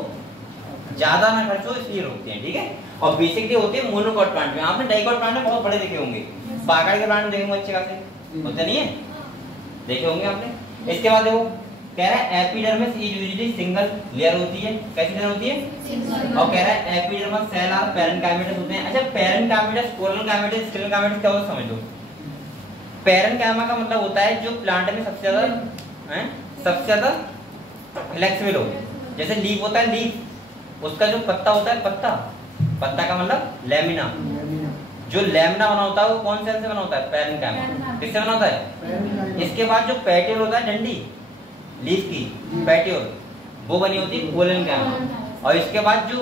ज्यादा ना खर्च हो इसलिए रोकते हैं। ठीक है। और बेसिकली होते हैं मोनोकॉट प्लांट में। आपने डाइकॉट प्लांट में बहुत बड़े देखे होंगे, बागाड़ के प्लांट में देखेंगे अच्छे खासे, होते नहीं है? देखे होंगे आपने। इसके बाद देखो, कह रहा है epidermis is usually single layer होती है। कैसी लेयर होती है? और कह रहा है एपिडर्मल सेल आर पैरेन्काइमेटस होते हैं। अच्छा, पैरेन्काइमेटस, कोलोनकाइमेटस, स्टेनोकाइमेटस क्या होता है समझ लो। पैरेन्काइमा का मतलब होता है जो प्लांट में सबसे ज्यादा फ्लेक्सिबल हो। जैसे लीफ होता है, लीफ, उसका जो पत्ता होता है, पत्ता का मतलब लेमिना, जो लेमिना बना होता है वो कौन सेल से बना होता है? पैरेन्काइमा। किससे बना होता है? इसके बाद जो पेटियोल होता है, डंडी लीफ की पेटियोल, वो बनी होती है कोलोनकाइमा। और इसके बाद जो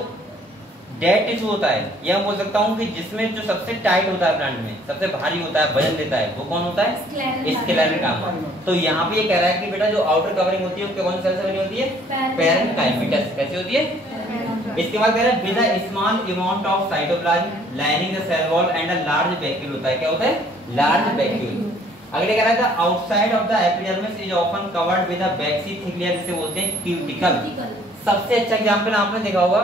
डेड टिश्यू होता है, यह बोल सकता हूँ कि जिसमें जो सबसे टाइट होता है प्लांट में, सबसे भारी होता है, वजन देता है, वो कौन होता है? स्क्लेरेंकाइमा। तो यहाँ पे ये कह रहा है कि बेटा जो आउटर कवरिंग होती है वो कौन सेल से बनी होती है? पैरेन्काइमेटस। कैसी होती है? इसके बाद कह रहा है with a small amount of cytoplasm lining the cell wall and a large vacuole होता है। क्या होता है? Large vacuole. अगले कह रहा है the outside of the epidermis is often covered with a waxy thick layer, जिसे बोलते हैं क्यूटिकल। सबसे अच्छा एग्जांपल आपने देखा होगा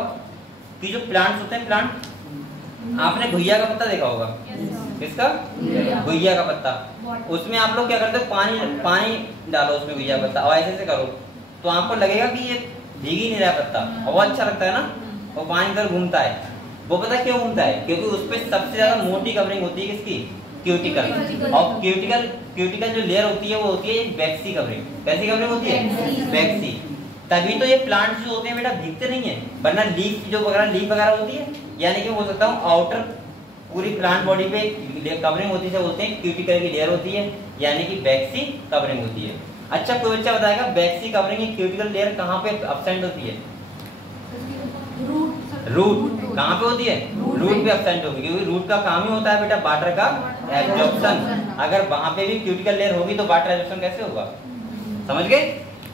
कि जो प्लांट्स होते हैं, प्लांट, आपने घुइया का पत्ता देखा होगा। किसका? घुइया का पत्ता। उसमें आप लोग क्या करते हो? पानी डालो उसमें घुइया का पत्ता, और ऐसे करो तो आपको लगेगा कि ये भीग ही नहीं रहा पत्ता, और वो अच्छा लगता है ना, वो पानी इधर घूमता है। वो पता क्यों घूमता है? क्योंकि उस पर सबसे ज्यादा मोटी कवरिंग होती है। किसकी? क्यूटिकल। और क्यूटिकल जो लेयर होती है वो होती है वैक्सी कवरिंग। कैसी कवरिंग होती है? वैक्सी। तभी तो ये प्लांट्स जो होते हैं बेटा भीगते नहीं है, वरना लीफ वगैरह होती है, यानी कि हो सकता हूँ आउटर पूरी प्लांट बॉडी पे कवरिंग होती है, बोलते हैं क्यूटिकल की लेयर होती है, यानी कि वैक्सी कवरिंग होती है। अच्छा, कोई बच्चा बताएगा वैक्सी कवरिंग की क्यूटिकल लेयर कहाँ पे एब्सेंट होती है? रूट। कहाँ पे होती है? रूट पे एब्सेंट होगी, क्योंकि रूट का काम ही होता है बेटा वाटर का एब्जॉर्प्शन। अगर वहां पे भी क्यूटिकल लेयर होगी तो वाटर एब्जॉर्प्शन कैसे होगा? समझ गए?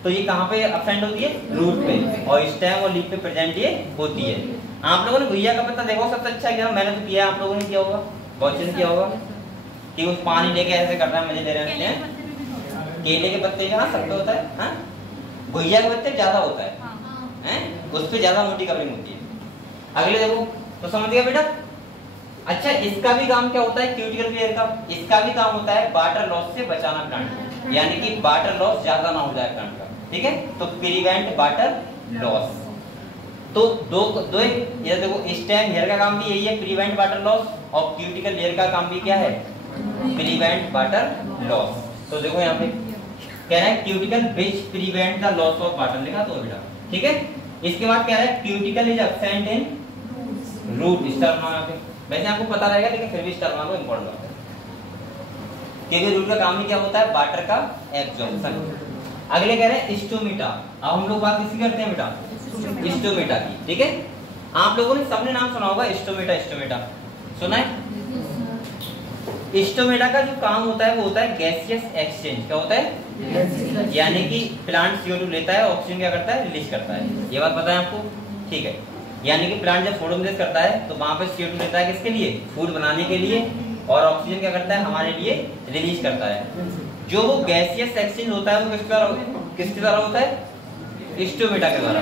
तो ये कहाँ पे एब्सेंट होती है? रूट पे, और स्टेम और लीफ पे प्रेजेंट ये होती है। आप लोगों ने घुइया का पत्ता देखो, सबसे अच्छा एग्जाम्पल मैंने तो किया, आप लोगों ने किया होगा, बहुत अच्छे से किया होगा कि उस पानी लेके ऐसे कर रहा है, मजे ले रहे हैं। केले के पत्ते का सकता होता है, हाँ? घुइया के पत्ते ज्यादा होता है, उस पे ज्यादा मोटी कवरिंग होती है। अगले देखो, तो समझ गया बेटा? अच्छा, इसका भी काम क्या होता है? क्यूटिकल लेयर का इसका भी काम होता है वाटर लॉस से बचाना प्लांट, यानी कि वाटर लॉस ज्यादा ना हो जाए प्लांट का। ठीक है, तो प्रिवेंट वाटर लॉस। तो दो ये देखो, स्टेम हेयर का काम भी यही है, प्रिवेंट वाटर लॉस, और क्यूटिकल लेयर का काम भी क्या है? Prevent water loss. तो देखो यहाँ पे कह रहा है cuticle which prevent the loss of water, लिखा तो बेटा। ठीक है, इसके बाद कह रहा है cuticle is absent in root. Star माना पे, वैसे आपको पता रहेगा लेकिन फिर भी स्टार मानो इंपॉर्टेंट बात है, क्योंकि रूट का काम ही क्या होता है? वाटर का एब्जॉर्प्शन। अगले कह रहे हैं स्टोमेटा। अब हम लोग बात किसकी करते हैं बेटा? स्टोमेटा की। ठीक है, आप लोगों ने सबने नाम सुना होगा स्टोमेटा सुना है? स्टोमेटा का जो काम होता है वो होता है गैसियस एक्सचेंज। क्या होता है? यानी कि प्लांट CO2 लेता है, ऑक्सीजन क्या करता है? रिलीज करता है। ये बात पता है आपको? ठीक है, यानी कि प्लांट जब फोटोसिंथेसिस करता है तो वहां पे CO2 लेता है, किसके लिए? फूड बनाने के लिए, और ऑक्सीजन क्या करता है? हमारे लिए रिलीज करता है। जो वो गैसियस एक्सचेंज होता है वो किसके द्वारा होता है? स्टोमेटा के द्वारा।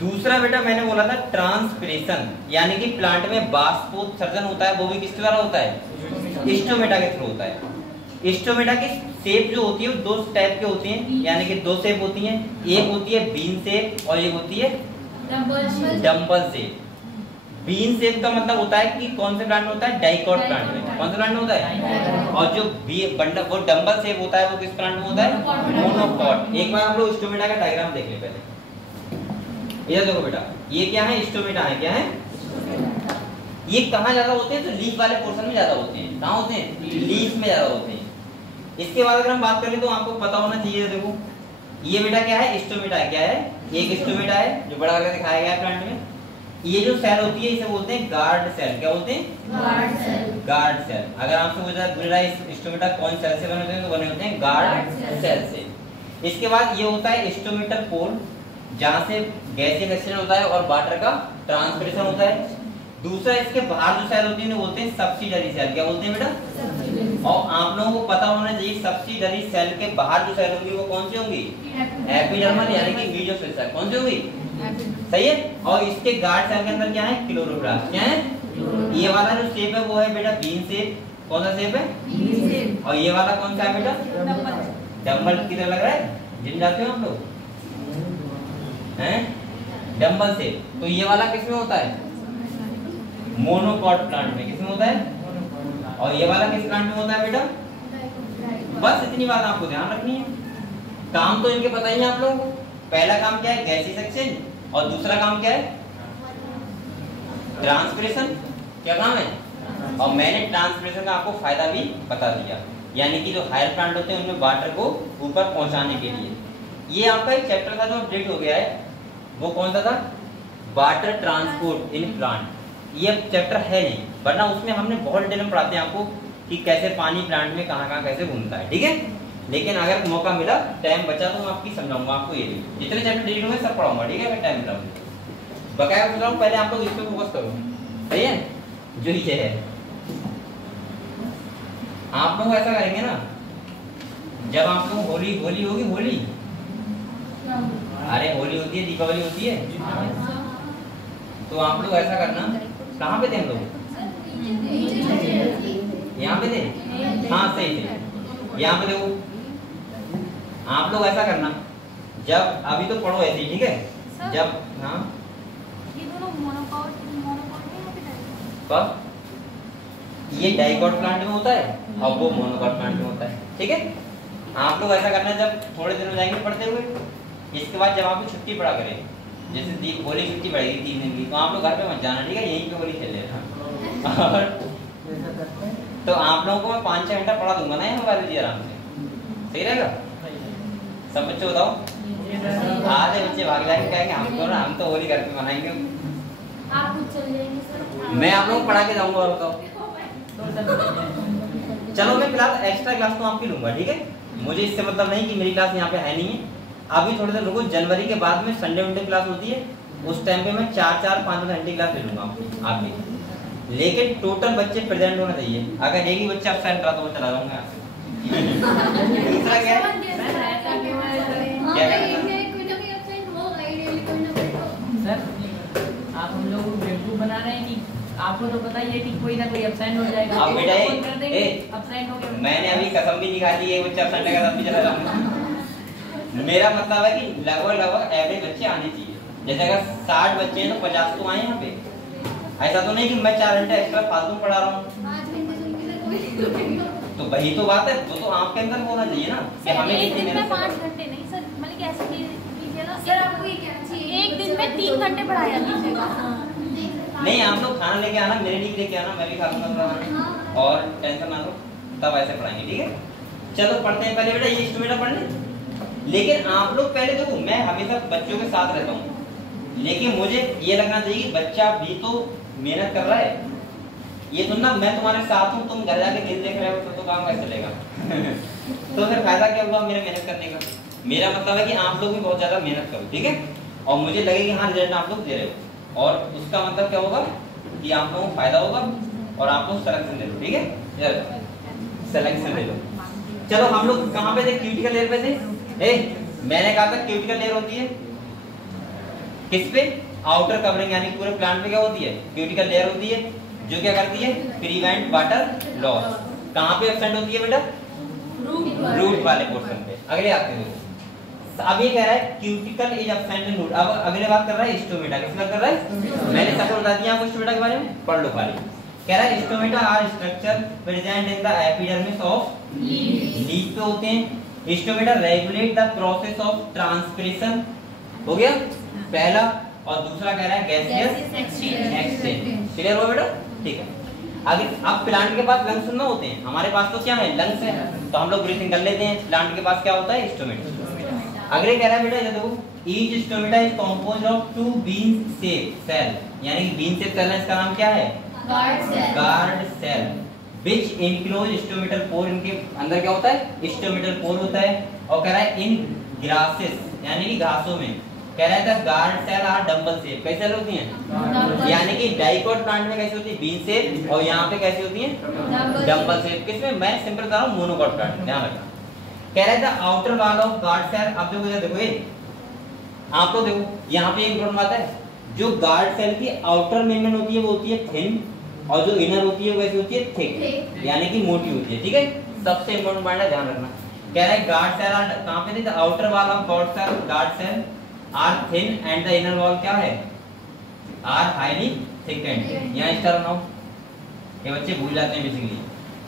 दूसरा बेटा मैंने बोला था ट्रांसपिरेशन, यानी कि प्लांट में बाष्पोत्सर्जन होता है, वो भी किसके द्वारा होता है? स्टोमेटा के थ्रू होता है। स्टोमेटा की शेप जो होती है वो दो टाइप की होती है, यानी कि दो शेप होती हैं, एक होती है बीन शेप और एक होती है डंबल शेप। बीन शेप का मतलब होता है कि कौन से प्लांट में होता है? डाइकॉट प्लांट में। कौन से प्लांट में होता है? और जो बंडल वो डंबल शेप होता है वो किस प्लांट में होता है? मोनोकॉट। एक बार हम लोग स्टोमेटा का डायग्राम देख ले पहले। इधर देखो बेटा, ये क्या है? स्टोमेटा है। क्या है ये? कहाँ ज्यादा होते हैं? तो लीफ वाले पोर्शन में ज्यादा होते हैं। कहाँ होते हैं? लीफ में ज्यादा होते हैं। इसके बाद अगर हम बात करें तो आपको पता होना चाहिए। देखो ये बेटा क्या है? स्टोमेटा है। क्या है? एक स्टोमेटा है जो बड़ा करके दिखाया गया है प्लांट में। ये जो सेल होती है इसे बोलते हैं गार्ड सेल। क्या बोलते हैं? Guard cell. Guard cell. अगर आपसे पूछा है स्टोमेटा कौन सेल से बने होते हैं तो बने होते हैं गार्ड सेल से। इसके बाद ये होता है स्टोमेटल पोल, जहां से गैसीय एक्सचेंज होता है और वाटर का ट्रांसपिरेशन होता है। दूसरा इसके बाहर जो सेल होती है बोलते हैं सब्सिडरी सेल। क्या बोलते हैं बेटा? और आप लोगों को पता होना चाहिए सब्सिडरी सेल के बाहर जो सेल होंगी वो कौन सी होंगी? एपिडर्मल यानी कि मीजोफिल सेल। कौन सी होंगी? सही है। और इसके गार्ड सेल के अंदर क्या है? क्लोरोप्लास्ट। क्या है? ये वाला जो शेप है वो है बेटा बीन शेप। कौन सा शेप है? और ये वाला कौन सा है बेटा? डंबल की तरह लग रहा है। जिम जाते हो हम लोग हैं? Dumbbell shape. तो ये वाला किसमें होता है? मोनोकॉट प्लांट में। किसमें होता है? और ये वाला किस प्लांट में होता है बेटा? बस इतनी बात आपको ध्यान रखनी है। काम तो इनके पता ही है आप लोगों को। पहला काम क्या है? गैसीय एक्सचेंज। और दूसरा काम क्या है? ट्रांसपिरेशन। क्या काम है? और मैंने ट्रांसपिरेशन का आपको फायदा भी बता दिया, यानी कि जो हायर प्लांट होते हैं उनमें वाटर को ऊपर पहुंचाने के लिए। ये आपका एक चैप्टर था जो अपडेट हो गया है। वो कौन सा था? Water transport in plant. ये चैप्टर है नहीं, वरना उसमें हमने बहुत डिटेल में पढ़ाते हैं आपको कि कैसे पानी प्लांट में कहाँ कहाँ कैसे घूमता है। ठीक है, लेकिन अगर मौका मिला, टाइम बचा तो मैं आपकी समझाऊंगा आपको। ये जितने चैप्टर डिलीट हुए सब पढ़ाऊंगा। ठीक है, अगर टाइम मिला बकाया बोल रहा हूँ। पहले आप लोग इस पे फोकस करो। सही है? जो ये है आप लोग ऐसा करेंगे ना, जब आप लोग होली होली होगी, होली अरे होली होती है, दीपावली होती है, तो आप लोग ऐसा करना। कहाँ पे थे हम लोग? यहाँ पे थे। हाँ सही थे। यहाँ पे देखो, आप लोग ऐसा करना, जब अभी तो पढ़ो ऐसे ही। ठीक है, जब हाँ ये दोनों मोनोकॉट कब? ये डाइकॉट प्लांट में होता है और वो मोनोकॉट प्लांट में होता है। ठीक है, आप लोग ऐसा करना, जब थोड़े दिन हो जाएंगे पढ़ते हुए, इसके बाद जब आपको छुट्टी पड़ा करें, जैसे होली छुट्टी पड़ेगी 3 दिन की, तो आप लोग घर पे मत जाना। ठीक है, यहीं पे होली खेल लेना। और तो आप लोगों को मैं 5-6 घंटा पढ़ा दूंगा ना मोबाइल जी, आराम से। सही रहेगा? सब बच्चे बताओ। आधे बच्चे भाग जाएंगे, कहेंगे हम तो होली घर पे मनाएंगे। आप खुद चल जाएंगे सर। मैं आप लोगों को पढ़ा के जाऊंगा। और बताओ, चलो मैं फिलहाल एक्स्ट्रा क्लास तो आपकी लूंगा। ठीक है, मुझे इससे मतलब नहीं कि मेरी क्लास यहाँ पे है नहीं है। अभी थोड़े दिन रुको, जनवरी के बाद में संडे वनडे क्लास होती है, उस टाइम पे मैं 4-4-5 घंटे क्लास ले लूंगा आपकी। लेकिन टोटल बच्चे प्रेजेंट होना चाहिए। अगर एक ही बच्चा एब्सेंट रहा तो मैं चला जाऊंगा यहाँ से। दूसरा क्या है? सर आप हम लोग को बेवकूफ बना रहे हैं कि आपको तो पता ही है कि कोई ना कोई एब्सेंट हो जाएगा। अब बेटा एब्सेंट हो गया। मैंने अभी कसम भी निकाल ली, एक बच्चा एब्सेंट है, कसम भी चला जाऊंगा। मेरा मतलब है कि लगभग एवरेज बच्चे आने चाहिए। जैसे अगर 60 बच्चे हैं तो 50 तो आए यहाँ पे। ऐसा तो नहीं कि मैं 4 घंटे एक्स्ट्रा फालतू पढ़ा रहा हूँ। तो वही तो बात है, वो तो आपके अंदर होना चाहिए ना कि हमें एक कितनी दिन में मेहनत 5 घंटे नहीं सर, मतलब कि ऐसे कीजिए ना सर। आपको ये कहना चाहिए एक दिन में 3 घंटे पढ़ाया कीजिएगा। नहीं, आप लोग खाना लेके आना, मेरे लिए लेके आना, मैं भी खा लूंगा। और टेंशन ना लो, तब ऐसे पढ़ाएंगे। ठीक है, चलो पढ़ते हैं। पहले बेटा ये इंस्ट्रूमेंट पढ़ लें, लेकिन आप लोग पहले देखो, मैं हमेशा बच्चों के साथ रहता हूँ, लेकिन मुझे ये लगना चाहिए कि बच्चा भी तो मेहनत कर रहा है। ये तो ना मैं तुम्हारे साथ हूँ, तुम घर जाके दिन देख रहे हो तो काम कैसे चलेगा? तो फिर फायदा क्या हुआ मेरे मेहनत करने का? मेरा मतलब है कि आप लोग भी बहुत ज्यादा मेहनत करो। ठीक है, और मुझे लगे कि हाँ रिजल्ट आप लोग दे रहे हो, और उसका मतलब क्या होगा कि आप लोगों को फायदा होगा और आप लोग सिलेक्शन ले लो। ठीक है, सिलेक्शन ले लो। चलो हम लोग कहाँ पे थे? क्यूटिकल लेयर पे थे। मैंने कहा था क्यूटिकल लेयर होती है किस पे? आउटर कवरिंग, यानी पूरे प्लांट पे क्या होती है? क्यूटिकल लेयर होती है, जो क्या करती है? Prevent water loss. कहाँ पे एब्सेंट होती है बेटा? रूट वाले पोर्शन पे। अगले आते हैं, अब ये कह रहा है cuticle is absent in root. अब अगले बात कर रहा है स्टोमेटा। किस बात कर रहा है? मैंने सबको बता दिया आपको स्टोमेटा के बारे में, पढ़ लो खाली। कह रहा है stomata are structure present in the epidermis of leaf पे होते हैं। Stomata regulate the process of transpiration, हो गया पहला। और दूसरा कह रहा है गैसियस एक्सचेंज। क्लियर हुआ बेटा? ठीक है। आगे अब प्लांट के पास लंग्स ना होते हैं, हमारे पास तो क्या है? लंग्स है, तो हम लोग ब्रीथिंग कर लेते हैं। प्लांट के पास क्या होता है? स्टोमेटा। अगले कह रहा है बेटा ये देखो, each stomata is composed of 2 bean shape cell, यानी कि बीन शेप सेल है, इसका नाम क्या है? Guard cell. Which enclose stomatal pore, इनके अंदर क्या होता है? स्टोमेटल पोर होता है। और कह रहा है इन ग्रासेस, यानी कि घासों में, कह रहा है guard cell are dumbbell shape. कैसे होती हैं? यानी कि डाइकोट प्लांट में कैसी होती है? बीन शेप, और यहाँ पे कैसी होती है? Dumbbell shape. किसमें? मैं सिंपल बता रहा हूँ, मोनोकोट प्लांट। ध्यान रखना। कह रहा है outer wall of guard cell. अब देखो ये आप लोग देखो, यहाँ पे एक इंपॉर्टेंट बात है, जो गार्ड सेल की आउटर मेम्ब्रेन होती है वो होती है थिन, और जो इनर होती है वो कैसी होती है? थिक, यानी कि मोटी होती है। ठीक है, सबसे इंपॉर्टेंट पॉइंट है, ध्यान रखना। कह रहा है गार्ड सेल आर कहाँ पे थे? The outer wall of guard cell are thin and the inner wall क्या है? Are highly thickened. यहाँ स्टार बनाओ, ये बच्चे भूल जाते हैं बेसिकली।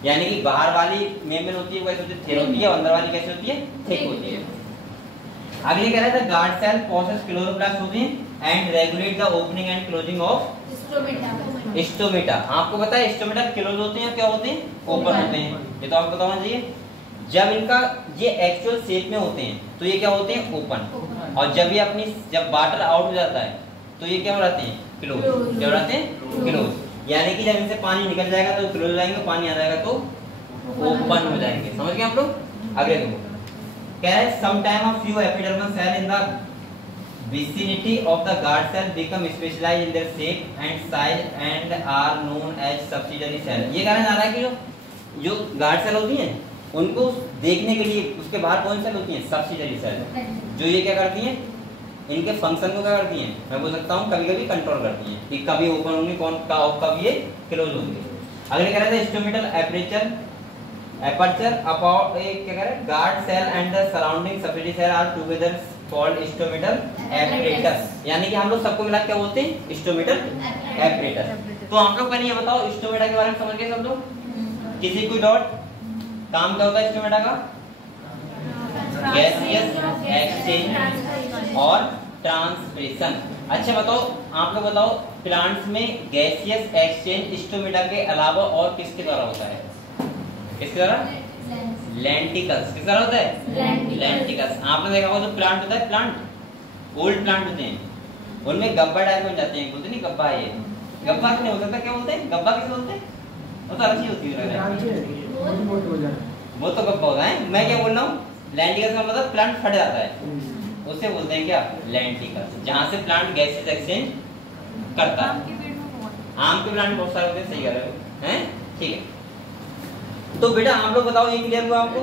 यानी कि बाहर वाली मेम्ब्रेन होती है वो कैसी होती है? थिन होती है, और अंदर वाली कैसी होती है? थिक होती है। अगले कह रहा है गार्ड सेल प्रोसेस क्लोरोप्लास्ट होती है and regulate the opening and closing of stomata. आपको पता है स्टोमेटा क्लोज होते हैं, क्या होते हैं? ओपन होते हैं। ये तो आपको बताना चाहिए। जब इनका ये एक्चुअल शेप में होते हैं तो ये क्या होते हैं? ओपन। और जब ये जब वाटर आउट हो जाता है तो ये क्या हो जाते हैं? क्लोज। क्या हो जाते हैं? क्लोज। यानी कि जब इनसे पानी निकल जाएगा तो क्लोज हो जाएंगे, पानी आ जाएगा तो ओपन हो जाएंगे। समझ गए आप लोग? अगले देखो, कह रहा है some time of few epidermal cell in the vicinity of the guard cell become specialized in their shape and size and are known as subsidiary cell। ये कहना चाह रहा है कि जो गार्ड सेल होती हैं उनको देखने के लिए उसके बाहर कौन सेल होती हैं? Subsidiary cell. जो ये क्या करती हैं? इनके फंक्शन को क्या करती हैं? मैं बोल सकता हूँ कभी कभी कंट्रोल करती हैं कि कभी ओपन होंगे, कब ये क्लोज होंगे। अगले कह रहे थे स्टोमेटल एपर्चर अबाउट क्या कह रहे हैं? Guard cell and the surrounding subsidiary cell are together called stomatal apparatus. यानी कि हम लोग सबको मिला क्या बोलते हैं? Stomatal apparatus. तो आप लोग पहले ये बताओ स्टोमेटा के बारे में समझ गए सब लोग? किसी कोई डाउट? काम क्या होता है स्टोमेटा का? गैसियस एक्सचेंज और ट्रांसपिरेशन। अच्छा बताओ, आप लोग बताओ, प्लांट्स में गैसियस एक्सचेंज स्टोमेटा के अलावा और किसके द्वारा होता है? किसके द्वारा? लेंटिकल्स। किस तरह होता है? लेंटिकल्स। आपने देखा होगा जो प्लांट होता है, प्लांट ओल्ड प्लांट होते हैं, उनमें गब्बा टाइप बन जाते हैं। बोलते नहीं गब्बा है, ये गब्बा नहीं हो सकता। क्या बोलते हैं? गब्बा किसे बोलते हैं? वो तो अच्छी होती है, वो तो गब्बा होता है। मैं क्या बोल रहा हूँ? लेंटिकल्स का मतलब प्लांट फट जाता है, उसे बोलते हैं क्या? लेंटिकल्स। जहाँ से प्लांट गैसेस एक्सचेंज करता है। आम के प्लांट बहुत सारे होते हैं, सही कह रहे हो हैं? ठीक है। तो बेटा आप लोग बताओ, ये क्लियर हुआ आपको?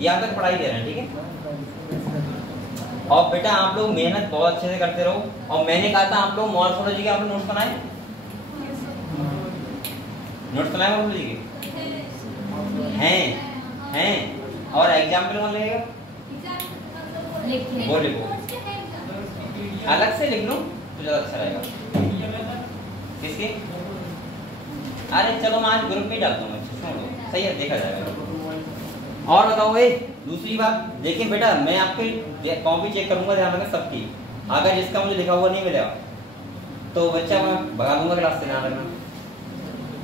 यहाँ तक पढ़ाई दे रहे हैं, ठीक है। और बेटा आप लोग मेहनत बहुत अच्छे से करते रहो। और मैंने कहा था आप लोग मॉर्फोलॉजी के आप लोग नोट्स बनाए, नोट्स बनाए मॉर्फोलॉजी के हैं और एग्जाम्पल कौन लगेगा? वो लिखो, अलग से लिख लो तो ज्यादा अच्छा रहेगा। किसके? अरे चलो मैं आज ग्रुप में डाल दूंगा, सही है, देखा जाएगा। और बताओ भाई दूसरी बात, देखिए बेटा मैं आपके कॉपी चेक करूंगा, ध्यान रखना सबकी। अगर जिसका मुझे लिखा हुआ नहीं मिलेगा तो बच्चा मैं भगा दूंगा क्लास से, ध्यान रखना।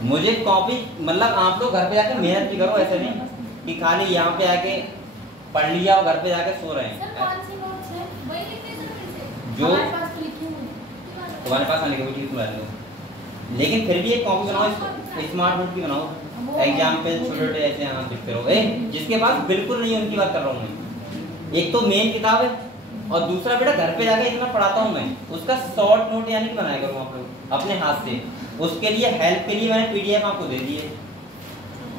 मुझे कॉपी मतलब आप लोग घर पे जाके मेहनत भी करो, ऐसे नहीं कि खाली यहाँ पे आके पढ़ लिया और घर पे जाके सो रहे हैं। जो तुम्हारे पास आने के लिए, लेकिन फिर भी एक कॉपी बनाओ, स्मार्ट नोट भी बनाओ, एग्जाम पे छोटे छोटे ऐसे यहाँ लिखते रहो। जिसके पास बिल्कुल नहीं है उनकी बात कर रहा हूँ मैं। एक तो मेन किताब है और दूसरा बेटा घर पे जाके इतना पढ़ाता हूँ मैं, उसका शॉर्ट नोट यानी बनाया करूँ आप लोग अपने हाथ से। उसके लिए हेल्प के लिए मैंने पीडीएफ आपको दे दी है,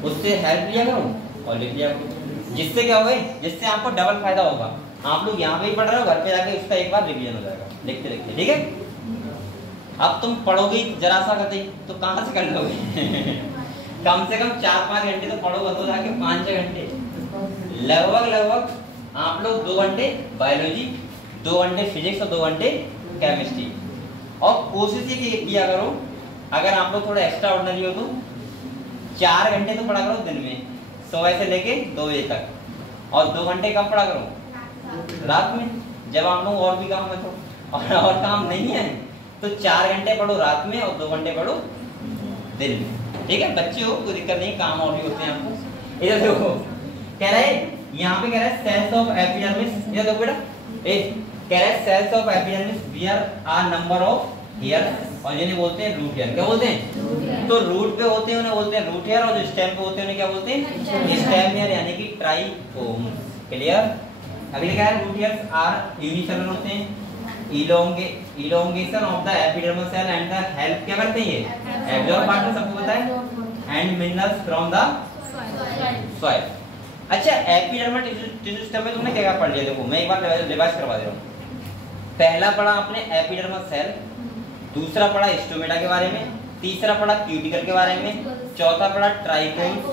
उससे हेल्प लिया करो और लिख लिया करो। जिससे क्या होगा? जिससे आपको डबल फायदा होगा। आप लोग यहाँ पे ही पढ़ रहे हो, घर पे जाके उसका एक बार रिवीजन हो जाएगा लिखते लिखते, ठीक है। अब तुम पढ़ोगे जरा सा करते तो कहाँ से कर लोगे? कम से कम 4-5 घंटे तो पढ़ोगे, तो जाके 5-6 घंटे लगभग आप लोग 2 घंटे बायोलॉजी, 2 घंटे फिजिक्स और 2 घंटे केमिस्ट्री। और कोशिश ये किया करो, अगर आप लोग थोड़ा एक्स्ट्रा ऑर्डिनरी हो तो 4 घंटे तो पढ़ा करो दिन में, सुबह से लेके 2 बजे तक, और 2 घंटे कब पढ़ा करो? रात में, जब आप लोग और भी काम है तो, और काम नहीं है तो 4 घंटे पढ़ो रात में और 2 घंटे पढ़ो दिन में। ठीक है बच्चे हो, कोई दिक्कत नहीं, काम और भी होते हैं आपको। इधर देखो कह रहा है, यहाँ पे कह रहा है सेल्स ऑफ एपिडर्मिस, इधर देखो बेटा, कह रहा है cells of epidermis bear are number of hair, और जिन्हें बोलते हैं रूट हेयर। क्या बोलते हैं? तो रूट पे होते हैं उन्हें बोलते हैं रूट हेयर, और जो स्टेम पे होते हैं उन्हें क्या बोलते हैं? स्टेम हेयर, यानी कि ट्राइकोम्स। क्लियर? अगले क्या है? रूट हेयर्स आर यूनिसेलुलर होते हैं, elongation of the epidermal cell and the help क्या करते हैं? ये एब्जॉर्ब पार्ट सबको पता है, and minerals from the soil. अच्छा, एपिडर्मल टिश्यू सिस्टम में तुमने क्या पढ़ लिया? देखो मैं एक बार रिवाइज करवा दे रहा हूँ। पहला पढ़ा आपने एपिडर्मल सेल, दूसरा पढ़ा स्टोमेटा के बारे में, तीसरा पढ़ा क्यूटिकल के बारे में, चौथा पढ़ा ट्राइकोम्स,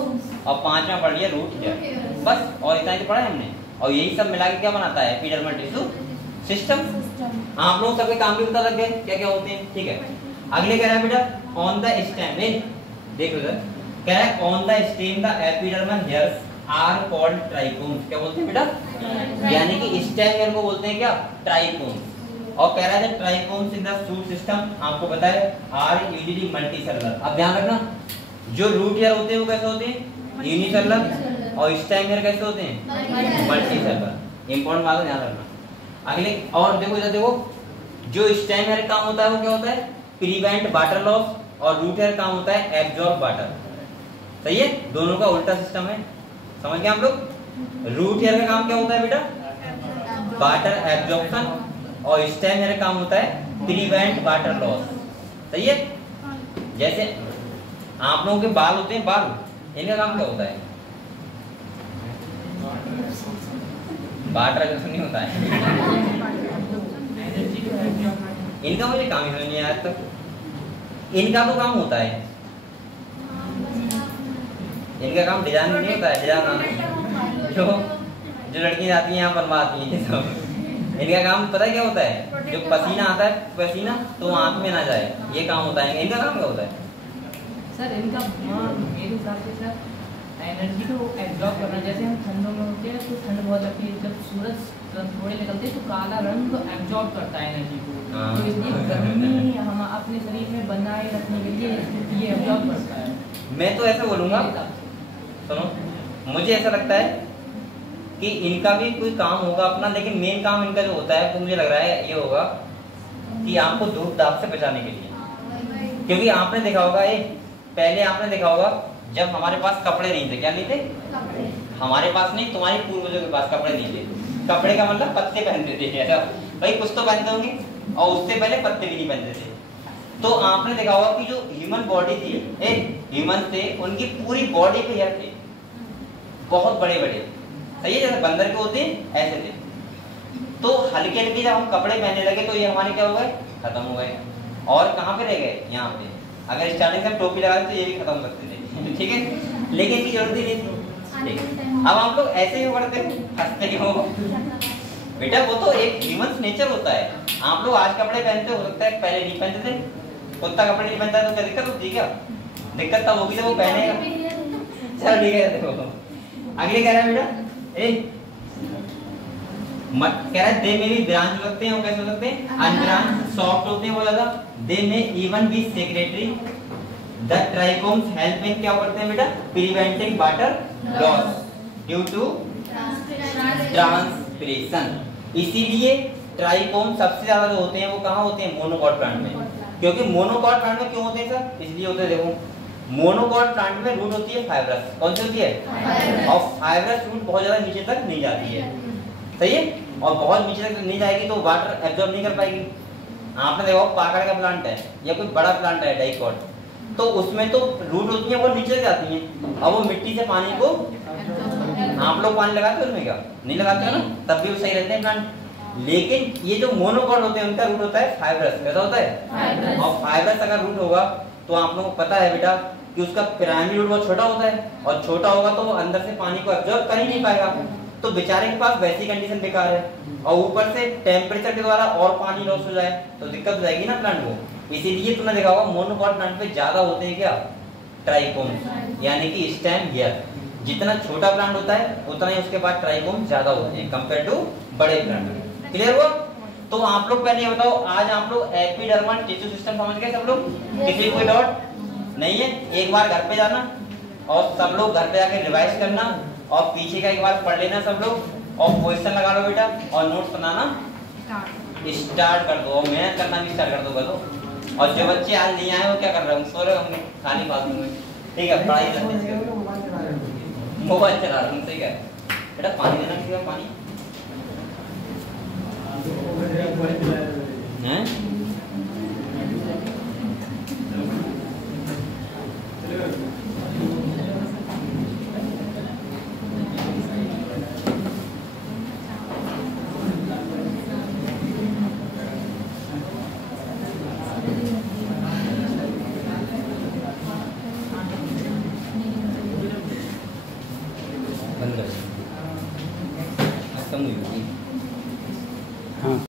और पांचवा पढ़ लिया रूट हेयर। बस, और इतना ही तो पढ़ा है हमने। और यही सब मिला के क्या बनाता है? Epidermal tissue system. आप लोग सबके काम भी पता लग गए क्या क्या होते हैं। ठीक है, अगले कह रहा है बेटा ऑन द स्टेम, देख लो सर, कह रहा है on the stem the epidermal hairs are called trichomes. क्या बोलते हैं बेटा? यानी कि स्टेम हेयर को बोलते हैं क्या? ट्राइकोम्स। और कह रहा है trichomes in the shoot system, आपको पता है आर यूजुअली मल्टीसेलुलर। अब ध्यान रखना, जो रूट हेयर होते हैं वो कैसे होते हैं? यूनिसेलुलर, और स्टेम हेयर कैसे होते हैं? मल्टीसेलुलर। इंपॉर्टेंट बात है, ध्यान रखना। अगले और देखो, इधर देखो, जो स्टेम हेयर काम होता है वो क्या होता है? प्रिवेंट वाटर लॉस, और रूट हेयर काम होता है एब्जॉर्ब वाटर। सही है, दोनों का उल्टा सिस्टम है, समझ गए आप लोग? रूट हेयर का काम क्या होता है बेटा? वाटर एब्जॉर्प्शन, और स्टेम हेयर काम होता है प्रिवेंट वाटर लॉस। सही है, जैसे आप लोगों के बाल होते हैं, बाल, इनका काम क्या होता है? वाटर एब्जॉर्प्शन नहीं होता है। इनका मुझे काम ही समझ नहीं आया आज तक। इनका तो काम होता है, इनका काम डिजाइन नहीं होता है, डिजाइन जो लड़कियां जाती हैं यहाँ बनवाती हैं सब। इनका काम पता है क्या होता है? जो पसीना आता है, पसीना तो आंख में ना जाए, ये काम होता है। इनका काम क्या होता है? सर इनका मेरे हिसाब से सर एनर्जी को एब्जॉर्ब करना। जैसे हम ठंडों में होते हैं तो ठंड बहुत लगती है, जब सूरज थोड़े निकलते हैं तो काला रंग एब्जॉर्ब करता है एनर्जी को, तो इसलिए गर्मी हम अपने शरीर में बनाए रखने के लिए ये एब्जॉर्ब करता है। मैं तो ऐसा बोलूंगा, सुनो, मुझे ऐसा लगता है कि इनका भी कोई काम होगा अपना, लेकिन मेन काम इनका जो होता है तो मुझे लग रहा है ये होगा कि आपको धूप दाप से बचाने के लिए। क्योंकि आपने देखा होगा, पहले आपने देखा होगा जब हमारे पास कपड़े नहीं थे, क्या नहीं थे? हमारे पास नहीं, तुम्हारे पूर्वजों के पास कपड़े नहीं थे। कपड़े का मतलब पत्ते पहनते थे, ऐसा भाई कुछ तो पहनते होंगे, और उससे पहले पत्ते भी नहीं पहनते थे। तो आपने देखा होगा कि जो ह्यूमन बॉडी थी, ह्यूमन थे, उनकी पूरी बॉडी पे हेयर थे, बहुत बड़े बड़े। सही है, जैसे बंदर के होते हैं ऐसे थे। तो हल्के हल्के जब हम कपड़े पहनने लगे तो ये हमारे क्या हो गए? खत्म हो गए। और कहाँ पे रह गए? यहाँ पे। अगर स्टार्टिंग से हम टोपी लगाते तो ये भी खत्म हो सकते थे। ठीक है, लेकिन की जरूरत ही नहीं थी। अब आप लोग ऐसे ही करते हो, हंसते क्यों हो बेटा? वो तो एक ह्यूमन नेचर होता है। आप लोग आज कपड़े पहनते हो सकता है पहले नहीं पहनते थे, कुत्ता कपड़े नहीं पहनता तो क्या दिक्कत होती है? क्या दिक्कत तब होगी जब वो पहनेगा। चलो ठीक है, देखो अगले कह रहा है बेटा, कह रहा है दे में भी ब्रांच हो सकते हैं, वो कैसे हो सकते हैं? अनब्रांच, सॉफ्ट होते हैं वो ज्यादा। They may even be secretory. The trichomes help in क्या करते हैं बेटा? Preventing water loss due to transpiration. इसीलिए ट्राइकोम सबसे ज्यादा जो होते हैं वो कहाँ होते हैं? मोनोकॉट प्लांट में। क्योंकि मोनोकॉट प्लांट में क्यों होते हैं सर? इसलिए होते हैं, देखो मोनोकॉट प्लांट में रूट होती है फाइब्रस। कौन सी होती है? और फाइब्रस रूट बहुत ज्यादा नीचे तक नहीं जाती है। सही है, और बहुत नीचे तक नहीं जाएगी तो वाटर एब्जॉर्ब नहीं कर पाएगी। आपने देखो पाकड़ का प्लांट है या कोई बड़ा प्लांट है डाइकोट, तो उसमें तो रूट होती है वो नीचे जाती हैं, और वो मिट्टी से पानी को, आप लोग पानी लगाते हो उसमें? क्या नहीं लगाते हो ना, तब भी वो सही रहते हैं प्लांट। लेकिन ये जो मोनोकॉट होते हैं उनका रूट होता है फाइब्रस। कैसा होता है? और फाइब्रस अगर रूट होगा तो आप लोगों को पता है बेटा कि उसका प्राइमरी रूट बहुत छोटा होता है, और छोटा होगा तो वो अंदर से पानी को एब्जॉर्ब कर ही नहीं पाएगा। तो बेचारे के पास वैसी कंडीशन बेकार है, और ऊपर से टेम्परेचर के द्वारा और पानी लॉस हो जाए तो दिक्कत हो जाएगी ना प्लांट को। इसीलिए तुमने देखा होगा मोनोकॉट प्लांट पे ज्यादा होते हैं क्या, ट्राइकोम्स, यानी कि स्टेम हेयर। जितना छोटा प्लांट होता है उतना ही उसके पास ट्राइकोम ज्यादा होते हैं कंपेयर टू बड़े प्लांट। क्लियर हुआ? तो आप लोग पहले ये बताओ, आज आप लोग एपिडर्मल टिश्यू सिस्टम समझ गए सब लोग? किसी कोई डाउट नहीं है? एक बार घर पे जाना और सब लोग घर पे जाके रिवाइज करना और पीछे का एक बार पढ़ लेना सब लोग, और क्वेश्चन लगा लो बेटा और नोट्स बनाना स्टार्ट कर दो, और मेहनत करना भी स्टार्ट कर दो बोलो। और जो बच्चे आज नहीं आए वो क्या कर रहे होंगे? सो रहे होंगे खाली फालतू में। ठीक है, पढ़ाई करते मोबाइल चला रहे हैं। ठीक है बेटा, पानी देना ठीक है, पानी हैं? बंद कर, खत्म हुई होगी।